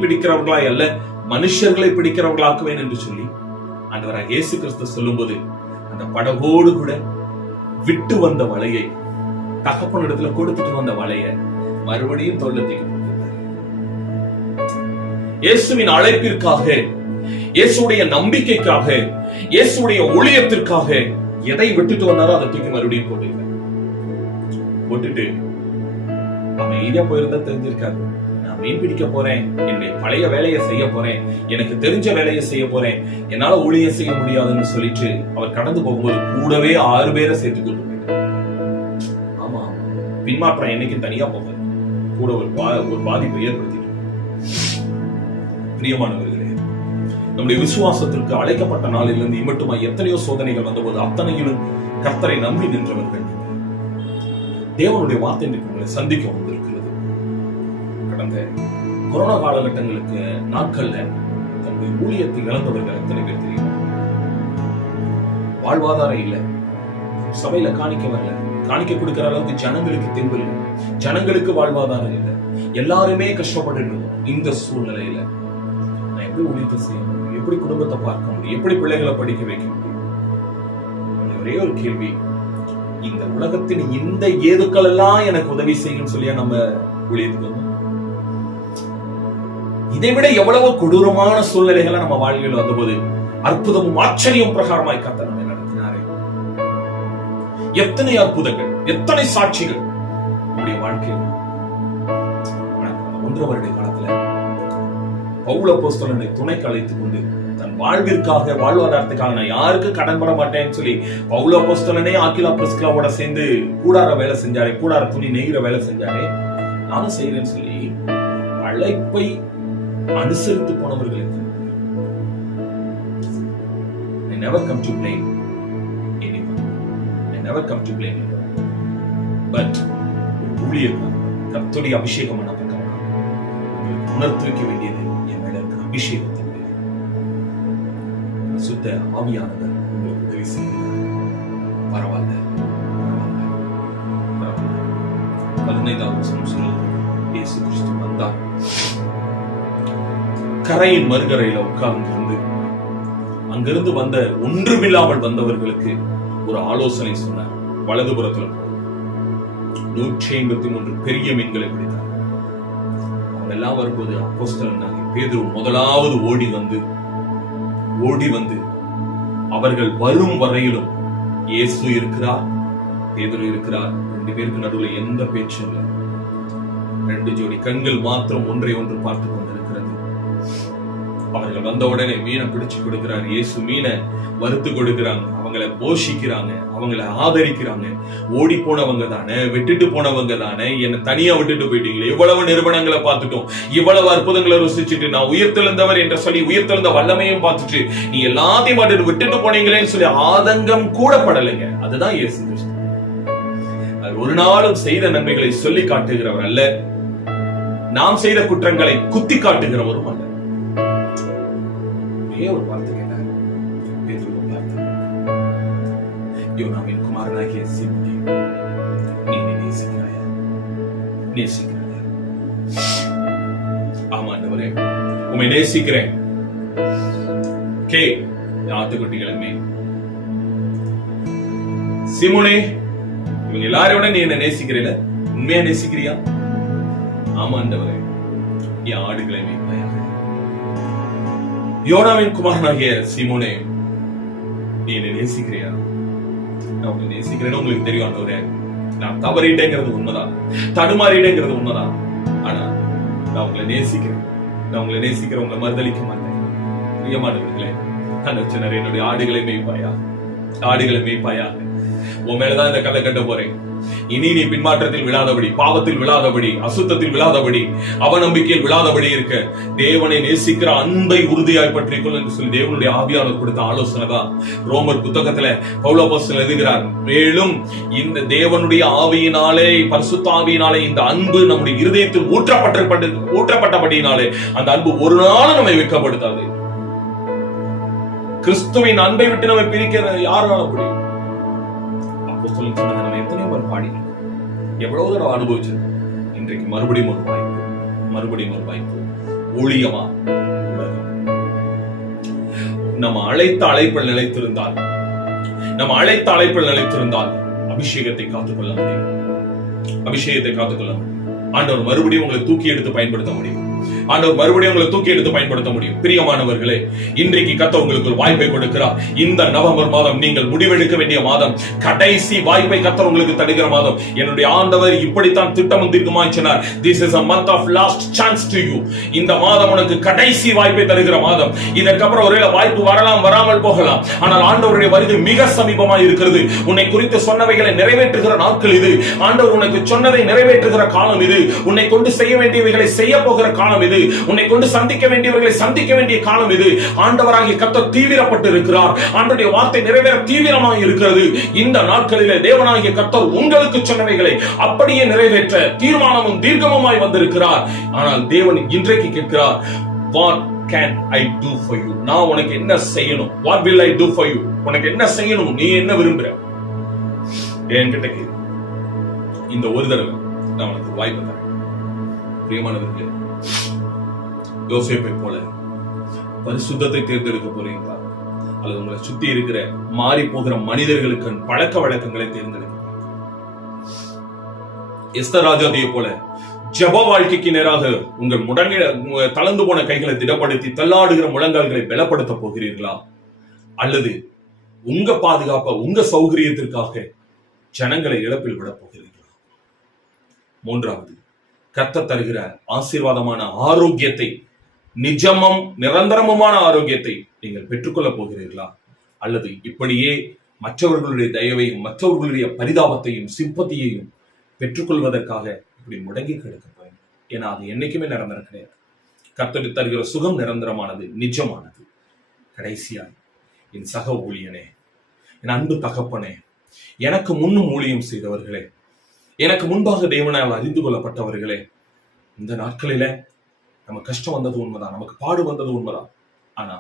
பிடிக்கிறவர்களாய் அல்ல, மனுஷர்களை பிடிக்கிறவர்களாக்குவேன் என்று சொல்லி ஆண்டவராகிய இயேசு கிறிஸ்து சொல்லும்போது, அந்த படகோடு கூட விட்டு வந்த வலையை, தகப்பனிடத்துல கொடுத்துட்டு வந்த வலையை மறுபடியும் தோளத்துக்கு இயேசுவின் அழைப்பிற்காக, இயேசுடைய நம்பிக்கைக்காக, இயேசுடைய ஊழியத்திற்காக எதை விட்டுட்டு வந்தாரோ அதை தூக்கி மறுபடியும் போட்டுட்டு அமைதியா போயிருந்தா தெரிஞ்சிருக்காது. நான் மீன் பிடிக்க போறேன், என்னுடைய பழைய வேலையை செய்ய போறேன், எனக்கு தெரிஞ்ச வேலையை செய்ய போறேன், என்னால ஊழியம் செய்ய முடியாதுன்னு சொல்லிட்டு அவர் கடந்து போகும்போது கூடவே 6 பேரை சேர்த்து கொண்டு போயிட்டார். ஆமா, பின்மாற்றம் என்னைக்கு தனியா போக கூட ஒரு பாதிப்பை ஏற்படுத்திட்டு. பிரியமானவர்களே, நம்முடைய விசுவாசத்திற்கு அழைக்கப்பட்ட நாளிலிருந்து இம்மட்டுமா எத்தனையோ சோதனைகள் வந்தபோது அத்தனையிலும் கர்த்தரை நம்பி நின்றவர்கள். தேவனுடைய வார்த்தை இன்றைக்கு உங்களை சந்திக்க வந்திருக்கிறது. கடந்த கொரோனா காலகட்டங்களுக்கு நாட்கள்ல தன்னுடைய ஊழியத்தை இழந்தவர்கள் எத்தனை பேர் தெரியும்? வாழ்வாதாரம் இல்லை, சபையில காணிக்க வரல, காணிக்க கொடுக்கிற அளவுக்கு ஜனங்களுக்கு தெம்பு இல்லை, ஜனங்களுக்கு வாழ்வாதாரம் இல்லை, எல்லாருமே கஷ்டப்பட்டு இருந்தோம். இந்த சூழ்நிலையில நான் எப்படி ஊழியத்தை செய்ய முடியும்? எப்படி குடும்பத்தை பார்க்க முடியும்? எப்படி பிள்ளைகளை படிக்க வைக்க முடியும்? ஒரே ஒரு கேள்வி, இந்த உலகத்தின் இந்த ஏதுக்கள் எல்லாம் எனக்கு உதவி செய்யும் சொல்லியா நம்ம ஊழியத்துக்கு வந்தோம்? இதை விட எவ்வளவோ கொடூரமான சூழ்நிலைகளை நம்ம வாழ்க்கையில் வந்தபோது அற்புதமும் ஆச்சரியம் பிரகாரமாய் கர்த்தர் நம்மை நடத்தினாரே. எத்தனை அற்புதங்கள், எத்தனை சாட்சிகள் நம்முடைய வாழ்க்கையில். 1.5 வருட காலத்துல பவுல் அப்போஸ்தலனை துணைக்கு அழைத்துக் கொண்டு தன் வாழ்விற்காக, வாழ்வாதாரத்துக்காக நான் யாருக்கு கடன் பட மாட்டேன்னு சொல்லி பவுல் அப்போஸ்தலனே ஆக்கிலா பிரிஸ்கிலாவோட சேர்ந்து கூடார வேலை செஞ்சாரே, கூடார துணி நெய்கிற வேலை செஞ்சாரே, நானும் செய்யறேன்னு சொல்லி அழைப்பை அனுசரித்து போனவர்களுக்கு I never come to blame anyone. I never come to blame anyone. But ஊழியர்கள் கர்த்தருடைய அபிஷேகம் பண்ணப்பட்டவர்கள் உணர்த்தி வைக்க வேண்டியது என் மேல இருக்கிற அபிஷேகத்தின் மேல. சுத்த ஆவியானவர் உங்களுக்கு உதவி செய்கிறார். பரவாயில்ல. 15வது வசனம் சொல்லுது, இயேசு கிறிஸ்து வந்தார், கரையின் மறுகரையில உட்கார்ந்திருந்து அங்கிருந்து வந்த ஒன்றுமில்லாமல் வந்தவர்களுக்கு ஒரு ஆலோசனை சொன்னார். வலதுபுறத்துல 153 பெரிய மீன்களை பிடித்தார். அவங்க எல்லாம் வரும்போது அப்போஸ்தலனாகிய பேதுரு முதலாவது ஓடி வந்து அவர்கள் வரும் வரையிலும் இயேசு இருக்கிறார், பேதுரு இருக்கிறார், 2 பேருக்கு நடுவில் எந்த பேச்சும் இல்லை. 2 ஜோடி கண்கள் மாத்திரம் ஒன்றை ஒன்று பார்த்து கொண்டிருக்கிறது. அவர்கள் வந்த உடனே மீனை பிடிச்சு கொடுக்கிறார். இயேசு மீனை வறுத்து கொடுக்கிறாங்க, அவங்களை போஷிக்கிறாங்க, அவங்களை ஆதரிக்கிறாங்க. ஓடி போனவங்க தானே, விட்டுட்டு போனவங்க தானே, என்னை தனியா விட்டுட்டு போயிட்டீங்களே, இவ்வளவு நிறுவனங்களை பார்த்துட்டோம், இவ்வளவு அற்புதங்களை ருசிச்சுட்டு, நான் உயிர்த்தெழுந்தவர் என்று சொல்லி உயிர்த்தெழுந்த வல்லமையும் பார்த்துட்டு நீ எல்லாத்தையும் பார்த்துட்டு விட்டுட்டு போனீங்களேன்னு சொல்லி ஆதங்கம் கூட படலைங்க. அதுதான் இயேசு கிறிஸ்து. அது ஒரு நாளும் செய்த நன்மைகளை சொல்லி காட்டுகிறவர் அல்ல, நாம் செய்த குற்றங்களை குத்தி காட்டுகிறவரும் அல்ல. ஒரு வார்த்தை கேட்டார், பேதுருவை பார்த்து, யோனாவின் குமாரனாகிய சீமோனே, நீ என்னை நேசிக்கிறாயா? நேசிக்கிறாயா? ஆமா ஆண்டவரே, உம்மை நேசிக்கிறேன். கே ஆட்டுக்குட்டிகளுமே, சீமோனே, இவங்க எல்லாரையும் நீ என்ன நேசிக்கிறீல? உண்மையா நேசிக்கிறியா? ஆமா ஆண்டவரே, என் ஆடுகளை மேய்ப்பாயாக. யோனாவின் குமாரனாகிய சீமோனே, நீ என்னை நேசிக்கிறியா? நான் உங்களை நேசிக்கிறேன்னு உங்களுக்கு தெரியும் ஆண்டவரே. நான் தவறிட்டேங்கிறது உண்மைதான், தடுமாறிட்டேங்கிறது உண்மைதான். ஆனா நான் உங்களை நேசிக்கிறேன், நான் உங்களை நேசிக்கிறேன், உங்களை மறுதளிக்க மாட்டேன். பிரியமானவர்களே, அந்த சின்ன என்னுடைய ஆடுகளை மேய்ப்பாயா, ஆடுகளை மேய்ப்பாயா. உன் மேலதான் இந்த கதை கட்ட போறேன். இனி நீ பின்மாற்றத்தில் விழாதபடி, பாவத்தில் விழாதபடி, அசுத்தத்தில் விழாதபடி, அவநம்பிக்கையில் விழாதபடி இருக்க தேவனை நேசிக்கிற அன்பை உறுதியாய் பற்றிக்கொள் என்று சொல்லி தேவனுடைய ஆவியானவர் கொடுத்த ஆலோசனை தான் ரோமர் புத்தகத்துல பவுல் அப்போஸ்தலன் எழுதுகிறார். மேலும் இந்த தேவனுடைய ஆவியினாலே, பரிசுத்த ஆவியினாலே இந்த அன்பு நம்முடைய இருதயத்தில் ஊற்றப்பட்டபடியினாலே அந்த அன்பு ஒரு நாளும் நம்மை வெட்கப்படுத்தாது. கிறிஸ்துவின் அன்பை விட்டு நம்மை பிரிக்க யாரால முடியும்? அப்போஸ்தலன் சொன்னதை நம்ம எத்தனையோ பேர் பாடினோம், எவ்வளவு தடவை அனுபவிச்சிருக்கோம். இன்றைக்கு மறுபடியும் ஒரு வாய்ப்பு, ஊழியமா உலகம். நம்ம அழைத்த அழைப்பில் நிலைத்திருந்தால் அபிஷேகத்தை காத்துக்கொள்ள முடியும். ஆண்டவர் மறுபடியும் உங்களை தூக்கி எடுத்து பயன்படுத்த முடியும். பிரியமானவர்களே, இன்றைக்கு கர்த்தர் உங்களுக்கு ஒரு வாய்ப்பை கொடுக்கிறார். இந்த நவம்பர் மாதம் நீங்கள் முடிவெடுக்க வேண்டிய மாதம், கடைசி வாய்ப்பை கர்த்தர் உங்களுக்கு தருகிற மாதம். என்னுடைய ஆண்டவர் இப்படித்தான் திட்டமும் தீர்க்கமாய் சொன்னார். This is a month of last chance to you. இந்த மாதம் உனக்கு கடைசி வாய்ப்பை தருகிற மாதம். இதற்கப்புறம் ஒருவேளை வாய்ப்பு வரலாம், வராமல் போகலாம். ஆனால் ஆண்டவருடைய வருகை மிக சமீபமாய் இருக்கிறது. உன்னை குறித்து சொன்னவைகளை நிறைவேற்றுகிற நாட்கள் இது. ஆண்டவர் உனக்கு சொன்னதை நிறைவேற்றுகிற காலம் இது. உன்னை கொண்டு செய்ய வேண்டியவைகளை செய்ய போகிற காலம் காலம் இது. உன்னை கொண்டு சந்திக்க வேண்டியவர்களை சந்திக்க வேண்டிய காலம் இது. ஆண்டவராகிய கர்த்தர் தீவிரப்பட்டு இருக்கிறார். ஆண்டவருடைய வார்த்தை நிறைவேற தீவிரமாக இருக்கிறது. இந்த நாட்களிலே தேவனாகிய கர்த்தர் உங்களுக்கு சொன்னவைகளை அப்படியே நிறைவேற்ற தீர்மானமும் தீர்க்கமுமாய் வந்திருக்கிறார். ஆனால் தேவன் இன்றைக்கு கேட்கிறார், what can I do for you? நான் உனக்கு என்ன செய்யணும்? What will I do for you? உனக்கு என்ன செய்யணும்? நீ என்ன விரும்புற? என்கிட்ட கேளு. இந்த ஒரு தடவை நான் உனக்கு வாய்ப்பு தரேன். பிரியமானவர்களே, யோசேப்பை போல பரிசுத்தத்தை தேர்ந்தெடுக்க போறீங்களா, அல்லது உங்களை சுத்தி இருக்கிற மாறி போகிற மனிதர்களுக்கு பழக்க வழக்கங்களை தேர்ந்தெடுக்க? எஸ்தர் ராஜாதியை போல ஜப வாழ்க்கைக்கு நேராக உங்கள் தளர்ந்து போன கைகளை திடப்படுத்தி தள்ளாடுகிற முழங்கால்களை பலப்படுத்த போகிறீர்களா, அல்லது உங்க பாதுகாப்ப உங்க சௌகரியத்திற்காக ஜனங்களை இழப்பில் விட போகிறீர்களா? மூன்றாவது, கர்த்தர் தருகிற ஆசீர்வாதமான ஆரோக்கியத்தை, நிஜமும் நிரந்தரமுமான ஆரோக்கியத்தை நீங்கள் பெற்றுக்கொள்ள போகிறீர்களா, அல்லது இப்படியே மற்றவர்களுடைய தயவையும் மற்றவர்களுடைய பரிதாபத்தையும் சிம்பத்தியையும் பெற்றுக்கொள்வதற்காக இப்படி முடங்கி கிடக்க போறேன்? ஏன்னா அது என்னைக்குமே நிரந்தரம் கிடையாது. கர்த்தர் தருகிற சுகம் நிரந்தரமானது, நிஜமானது. கடைசியாய் என் சக ஊழியனே, என் அன்பு தகப்பனே, எனக்கு முன்னும் ஊழியம் செய்தவர்களே, எனக்கு முன்பாக தேவனால் அறிந்து கொள்ளப்பட்டவர்களே, இந்த நாட்களில நமக்கு கஷ்டம் வந்தது உண்மைதான், நமக்கு பாடு வந்தது உண்மைதான். ஆனா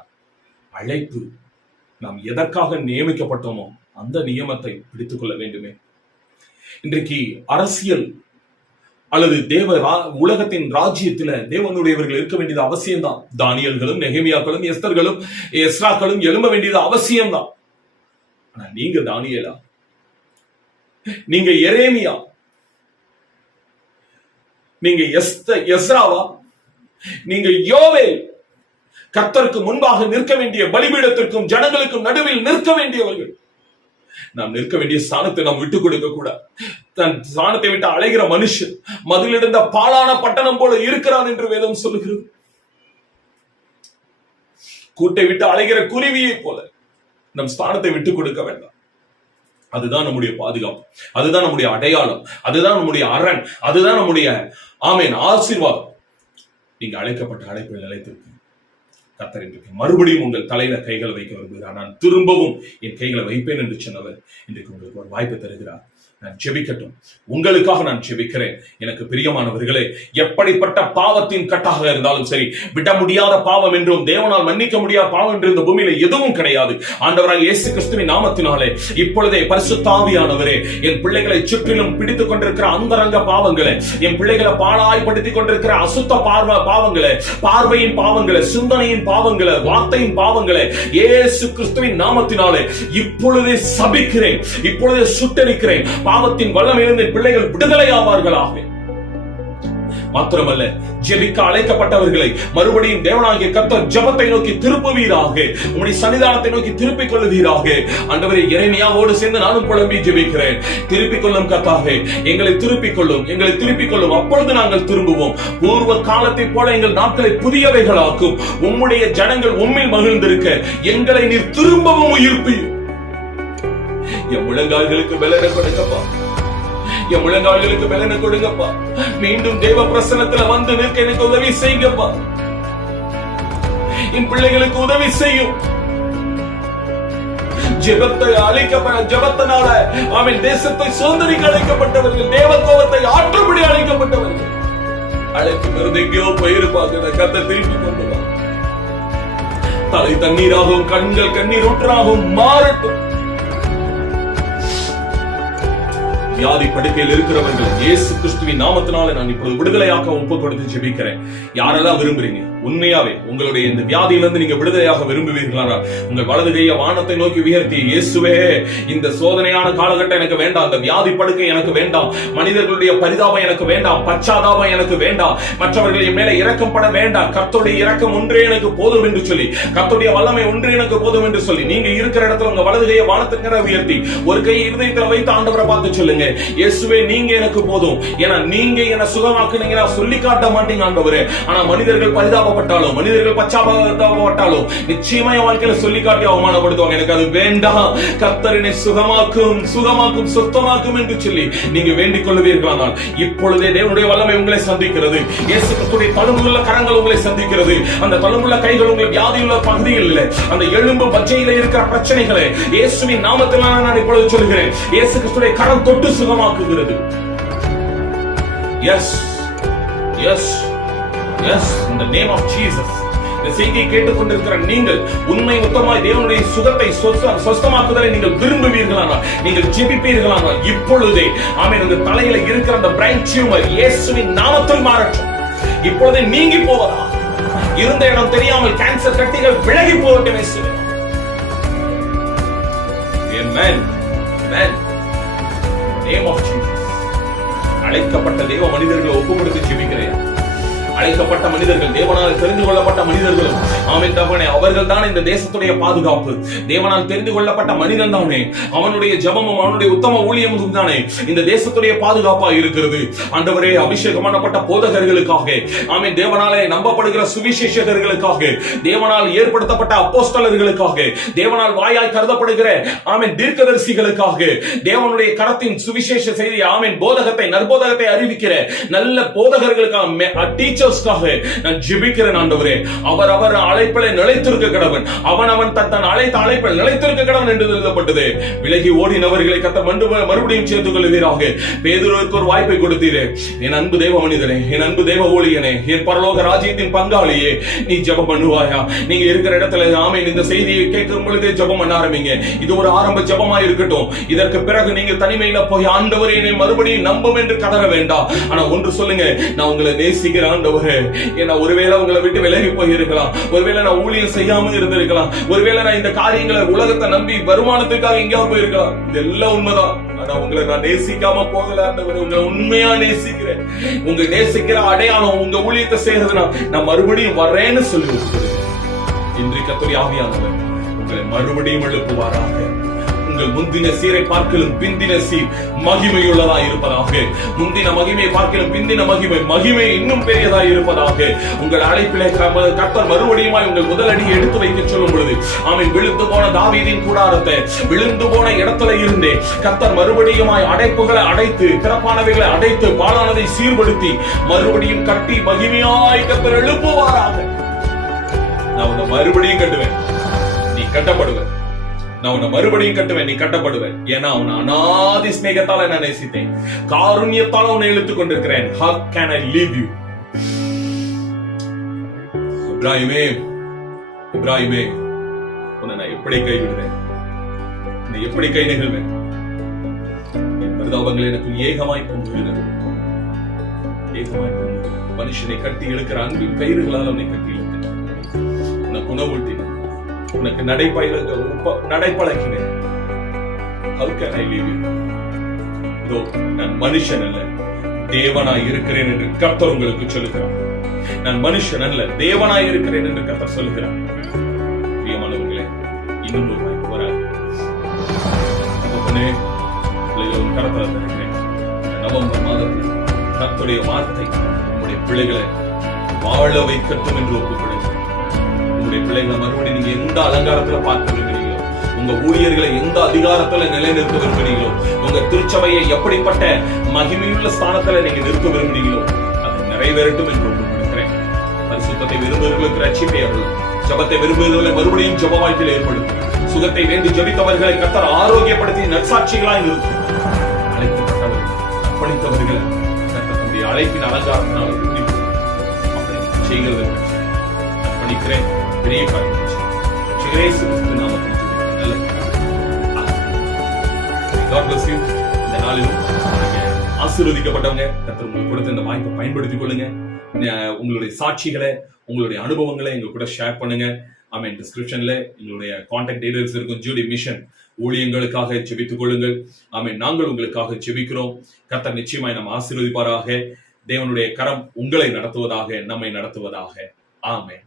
அழைப்பு, நாம் எதற்காக நியமிக்கப்பட்டோமோ அந்த நியமத்தை பிடித்துக் கொள்ள வேண்டுமே. இன்றைக்கு அரசியல் அல்லது உலகத்தின் ராஜ்யத்துல தேவனுடையவர்கள் இருக்க வேண்டியது அவசியம்தான். தானியல்களும் நெகேமியாக்களும் எஸ்ராக்களும் எழும்ப வேண்டியது அவசியம்தான். ஆனா நீங்க தானியேலா, நீங்க எரேமியா, நீங்க எஸ்ராவா, நீங்க யோவேல், கர்த்தருக்கு முன்பாக நிற்க வேண்டிய பலிபீடத்திற்கும் ஜனங்களுக்கும் நடுவில் நிற்க வேண்டியவர்கள். நாம் நிற்க வேண்டிய ஸ்தானத்தை நாம் விட்டுக் கொடுக்க கூடாது. தன் ஸ்தானத்தை விட்டு அழைகிற மனுஷன் மதிலிருந்த பாழான பட்டணம் போல இருக்கிறான் என்று வேதம் சொல்லுகிறது. கூட்டை விட்டு அழைகிற குருவியை போல நம் ஸ்தானத்தை விட்டுக் கொடுக்க வேண்டாம். அதுதான் நம்முடைய பாதுகாப்பு, அதுதான் நம்முடைய அடையாளம், அதுதான் நம்முடைய அரண், அதுதான் நம்முடைய ஆசீர்வாதம். நீங்க அழைக்கப்பட்ட அழைப்பில் நிலைத்திருக்க கர்த்தர் இன்றைக்கு மறுபடியும் உங்கள் தலையில கைகளை வைக்க விரும்புகிறார். நான் திரும்பவும் என் கைகளை வைப்பேன் என்று சொன்னவர் இன்றைக்கு உங்களுக்கு ஒரு வாய்ப்பு தருகிறார். நான் ஜெபிக்கட்டும், உங்களுக்காக நான் ஜெபிக்கிறேன். எனக்கு பிரியமானவர்களே, எப்படிப்பட்ட பாவத்தின் கட்டாக இருந்தாலும் சரி, விட முடியாத பாவம் என்றும் தேவனால் மன்னிக்க முடியாத பாவம் என்று இந்த பூமியில எதுவும் கிடையாது. ஆண்டவராக இயேசு கிறிஸ்துவின் நாமத்தினாலே இப்பொழுதே பரிசுத்த ஆவியானவரே, என் பிள்ளைகளை சுற்றிலும் பிடித்துக் கொண்டிருக்கிற அந்தரங்க பாவங்களை, என் பிள்ளைகளை பாழாய்படுத்திக் கொண்டிருக்கிற அசுத்த பாவங்களை, பார்வையின் பாவங்களை, சிந்தனையின் பாவங்களை, வார்த்தையின் பாவங்களை இயேசு கிறிஸ்துவின் நாமத்தினாலே இப்பொழுதே சபிக்கிறேன், இப்பொழுதே சுட்டரிக்கிறேன். பாவத்தின் வல்லமையிலிருந்து பிள்ளைகள் விடுதலை ஆவார்களாக. மாத்திரமல்ல, ஜெபிக்க அழைக்கப்பட்டவர்களை மறுபடியும் தேவனாகிய கர்த்தர் ஜெபத்தை நோக்கி திருப்புவீராக, உம்முடைய சன்னிதானத்தை நோக்கி திருப்பிக் கொள்வீராக. ஆண்டவரே, எரேமியாவோடு சேர்ந்து நானும் புலம்பி ஜெபிக்கிறேன். திருப்பிக் கொள்ளும் கர்த்தாவே, எங்களை திருப்பிக் கொள்ளும், எங்களை திருப்பிக் கொள்ளும். அப்பொழுது நாங்கள் திரும்புவோம். பூர்வ காலத்தை போல எங்கள் நாட்களை புதியவைகளாக்கும். உம்முடைய ஜனங்கள் உம்மில் மகிழ்ந்திருக்க எங்களை நீர் திரும்பவும் உயிர்ப்பீர். என் முழங்கால்களுக்கு பலனை கொடுங்கப்பா, என் முழங்கால்களுக்கு பலனை கொடுங்கப்பா. மீண்டும் தேவ பிரசன்னத்துல வந்து நிற்க எனக்கு உதவி செய்யுங்கப்பா. என் பிள்ளைகளுக்கு உதவி செய்யும். ஜெபத்தினால அவன் தேசத்தை சுதந்திரிக்க அழைக்கப்பட்டவர்கள், தேவ கோபத்தை ஆற்றும்படி அழைக்கப்பட்டவர்கள். அழைப்பு பிறந்து எங்கேயோ போயிருப்பாங்க. கத்தை திருப்பி கொண்டு வா. தலை தண்ணீராகவும் கண்கள் கண்ணீர் ஊற்றாகவும் மாறட்டும். வியாதி படுக்கையில் இருக்கிறவர்கள் இயேசு கிறிஸ்துவின் நாமத்தினால நான் இப்பொழுது விடுதலையாக ஒப்பு கொடுத்து ஜெபிக்கிறேன். யாரெல்லாம் விரும்புறீங்க, உண்மையாவே உங்களுடைய இந்த வியாதியிலிருந்து நீங்க விடுதலையாக விரும்புவீர்களா, உங்கள் வலது கையை வானத்தை நோக்கி உயர்த்தி, இயேசுவே, இந்த சோதனையான காலகட்டம் எனக்கு வேண்டாம், இந்த வியாதி படுக்கை எனக்கு வேண்டாம், மனிதர்களுடைய பரிதாபம் எனக்கு வேண்டாம், பச்சாதாபம் எனக்கு வேண்டாம், மற்றவர்கள் என் மேல இரக்கப்பட வேண்டாம், கர்த்தருடைய இரக்கம் ஒன்றே எனக்கு போதும் என்று சொல்லி, கர்த்தருடைய வல்லமை ஒன்றே எனக்கு போதும் என்று சொல்லி, நீங்க இருக்கிற இடத்துல உங்க வலது கையை வானத்துக்கு உயர்த்தி ஒரு கையை இருதயத்தில் வைத்து ஆண்டவரை பார்த்து சொல்லுங்க, இயேசுவே நீங்க எனக்கு போதும், ஏன்னா நீங்க என்ன சுகமாக்குனீங்க சொல்லி காட்ட மாட்டீங்க ஆண்டவரே. ஆனா மனிதர்கள் பரிதாபப்பட்டாலும், மனிதர்கள் பச்சாபப்பட்டாலும் நிச்சயமா என் வாழ்க்கையில சொல்லி காட்டி அவமானப்படுத்துவாங்க. எனக்கு அது வேண்டாம். கர்த்தரினை சுகமாக்கும், சுகமாக்கும், சுத்தமாக்கும் என்று சொல்லி நீங்க வேண்டிக் கொள்வீர்களானால் இப்பொழுதே தேவனுடைய வல்லமை உங்களை சந்திக்கிறது. இயேசு கிறிஸ்துவின் தழும்புள்ள கரங்கள் உங்களை சந்திக்கிறது. அந்த தழும்புள்ள கைகள் உங்களை வியாதியுள்ள பகுதிகளில், அந்த எலும்பு பச்சையில இருக்கிற பிரச்சனைகளை இயேசுவின் நாமத்தில் நான் இப்பொழுது சொல்கிறேன். இயேசு கிறிஸ்துவின் கரம் தொட்டு சுகமாக்குகிறது. Yes yes yes, in the name of Jesus. இந்த செய்தியை கேட்டுக்கொண்டிருக்கிற நீங்கள் உண்மை உத்தமாய் தேவனுடைய சுகத்தை சொஸ்தமாக்குதலை நீங்கள் விரும்புவீர்களானால், நீங்கள் ஜெபிப்பீர்களானால் இப்பொழுதே ஆமென், உங்க தலையில இருக்கிற அந்த பிரைன் டியூமர் இயேசுவின் நாமத்தில் மாறட்டும். இப்பொழுதே நீங்கி போவதா, இருந்த இடம் தெரியாமல் கேன்சர் கட்டிகள் விலகி போகட்டும் இயேசுவே. ஆமென் ஆமென். name of Jesus. அழைக்கப்பட்ட தேவ மனிதர்களை ஒப்புக்கொடுத்து ஜெபிக்கிறேன். அழைக்கப்பட்ட மனிதர்கள், தேவனால் தெரிந்து கொள்ளப்பட்ட மனிதர்களும் ஆமென் தகப்பனே, அவர்கள் தான் இந்த தேசத்துடைய பாதுகாப்பு. தேவனால் தெரிந்து கொள்ளப்பட்ட மனிதன் தானே அவனுடைய ஜெபமும் அவனுடைய உத்தம ஊழியமும் தானே இந்த தேசத்துடைய பாதுகாப்பா இருக்கிறது. ஆண்டவரே, அபிஷேகம் பண்ணப்பட்ட போதகர்களுக்காக, ஆமென், தேவனாலே நம்பப்படுகிற சுவிசேஷகர்களுக்காக, தேவனால் ஏற்படுத்தப்பட்ட அப்போஸ்தலர்களுக்காக, தேவனால் வாயாய் கருதப்படுகிற ஆமென் தீர்க்கதரிசிகளுக்காக, தேவனுடைய கரத்தின் சுவிசேஷ செய்தி ஆமென் போதகத்தை நற்போதகத்தை அறிவிக்கிற நல்ல போதகர்களுக்காக, டீச்சர்ஸ்க்காக நான் ஜெபிக்கிறேன் ஆண்டவரே. அவர் அழைப்பிலே நிலைத்திருக்க கடவன், அவன் தன் அழைத்த அழைப்பில் நிலைத்திருக்க கடவன் என்று எழுதப்பட்டது. விலகி ஓடினவர்களை கர்த்தர் மறுபடியும் சேர்த்துக் கொள்வீராக. பேதுருவுக்கு ஒரு வாய்ப்பை கொடுத்தீரே. என் அன்பு தேவ மனிதனே, என் அன்பு தேவ ஊழியனே, என் பரலோக ராஜ்யத்தின் பங்காளியே, நீ ஜெபம் பண்ணுவாயா? நீங்க இருக்கிற இடத்துல ஆமென் இந்த செய்தியை கேட்கும் பொழுதே ஜெபம் பண்ண ஆரம்பிங்க. இது ஒரு ஆரம்ப ஜெபமா இருக்கட்டும். இதற்கு பிறகு நீங்க தனிமையில போய் ஆண்டவரே என்னை மறுபடியும் நம்பும் என்று கதற வேண்டாம். ஆனா ஒன்று சொல்லுங்க, நான் உங்களை நேசிக்கிறேன் ஆண்டவரே. ஏன்னா ஒருவேளை உங்களை விட்டு விலகி போயிருக்கலாம், ஒருவேளை நான் ஊழியம் செய்யாம இருந்திருக்கலாம், ஒருவேளை நான் இந்த காரியங்களை உலகத்தை நம்பி வருமானத்துக்காக எங்கேயாவது போயிருக்கலாம். இதெல்லாம் உண்மைதான். ஆனா உங்களை நான் நேசிக்காம போகல ஆண்டவரே. உங்களை உண்மையா நேசிக்கிறேன். உங்க நேசிக்கிற அடையாளம் உங்க ஊழியத்தை செய்யறதுனா நான் மறுபடியும் வர்றேன்னு சொல்லி இன்றைக்கு கர்த்தருடைய ஆவியானவர் உங்களை மறுபடியும் எழுப்புவாராக. உங்கள் முந்தின சீரை பார்க்கலும் பிந்தின சீர் மகிமையுள்ளதா இருப்பதாக. முந்தின மகிமையை பார்க்கலும் பிந்தின மகிமை இன்னும் பெரியதா இருப்பதாக. உங்கள் அழைப்பிலே கர்த்தர் மறுபடியுமாய் உங்கள் முதலடியை எடுத்து வைக்க சொல்லும் பொழுது ஆமென், விழுந்து போன தாவீதின் கூடாரத்தை விழுந்து போன இடத்துல இருந்தே கர்த்தர் மறுபடியுமாய் அடைப்புகளை அடைத்து, திறப்பானவைகளை அடைத்து, பாலானதை சீர்படுத்தி மறுபடியும் கட்டி மகிமையாய் கர்த்தர் எழுப்புவாராக. நான் உன்னை மறுபடியும் கட்டுவேன், நீ கட்டப்படுவேன். நான் உன்னை மறுபடியும் கட்டுவேன், நீ கட்டப்படுவேன். ஏன்னா உன்னை அநாதி ஸ்நேகத்தால நான் நேசித்தேன், காருண்யத்தால உன்னை இழுத்துக் கொண்டிருக்கிறேன். How can I leave you? இப்ராஹிமே, இப்ராஹிமே, உன்னை நான் எப்படி கைவிடுவேன்? உன்னை எப்படி கை நெகிழ்வேன்? என் பரிதாபங்கள் எனக்கு ஏகமாய் பொங்குகிறது, ஏகமாய் பொங்குகிறது. மனுஷனை கட்டி இழுக்கிற அன்பின் கயிறுகளால் உன்னை கட்டி இழுத்தேன். உனக்கு உணவூட்டினேன், உனக்கு நடைப்பழக்கினேன். How can I leave you? இதோ நான் மனுஷன் அல்ல, தேவனாய் இருக்கிறேன் என்று கர்த்தர் உங்களுக்கு சொல்லுகிறார். நான் மனுஷன் அல்ல, தேவனாய் இருக்கிறேன் என்று கர்த்தர் சொல்லுகிறார். பிரியமானவர்களே, இன்னும் ஒரு வாய்ப்பு வராது. கர்த்தர் இருக்கிறேன். நவம்பர் மாதத்தில் கர்த்தருடைய வார்த்தை உங்களுடைய பிள்ளைகளை வாழ வைக்கட்டும் என்று ஒப்புக்கொடுங்க. உங்களுடைய பிள்ளைகளை மறுபடியும் நீங்க எந்த அலங்காரத்துல பார்க்க விரும்புகிறீங்களோ, உங்க ஊழியர்களை எந்த அதிகாரத்துல நிலைநிறுத்த விரும்புகிறீங்களோ, உங்க திருச்சபையை எப்படிப்பட்ட மகிமையுள்ள ஸ்தானத்துல நீங்க நிறுத்த விரும்புகிறீங்களோ அதை நிறைவேறட்டும் என்று ஒப்புக்கொடுக்கிறேன். பரிசுத்தத்தை விரும்புவர்களுக்கு ரட்சிப்பை அருளும். ஜபத்தை விரும்புவர்களை மறுபடியும் ஜப வாழ்க்கையில் ஏற்படுத்தும். சுகத்தை வேண்டி ஜபித்தவர்களை கர்த்தர் ஆரோக்கியப்படுத்தி நற்சாட்சிகளாய் நிறுத்தும். அழைக்கப்பட்டவர்கள், அர்ப்பணித்தவர்களை கர்த்தர் தன்னுடைய அழைப்பின் அலங்காரத்தினால் அப்படி செய்கிறது அர்ப்பணிக்கிறேன். பெரிய காரியம் இந்த நாளிலும் ஆசீர்வதிக்கப்பட்டவங்க கர்த்தர் உங்களுக்கு கொடுத்த இந்த வாய்ப்பை பயன்படுத்திக் கொள்ளுங்க. உங்களுடைய சாட்சிகளை, உங்களுடைய அனுபவங்களை எங்க கூட ஷேர் பண்ணுங்க. ஆமென். டிஸ்கிரிப்ஷன்ல எங்களுடைய கான்டாக்ட் டீடைல்ஸ் இருக்கும். ஜூடி மிஷன் ஊழியங்களுக்காக ஜெபித்துக் கொள்ளுங்கள். ஆமென். நாங்கள் உங்களுக்காக ஜெபிக்கிறோம். கர்த்தர் நிச்சயமாய் நம்ம ஆசீர்வதிப்பாராக. தேவனுடைய கரம் உங்களை நடத்துவதாக, நம்மை நடத்துவதாக. ஆமென்.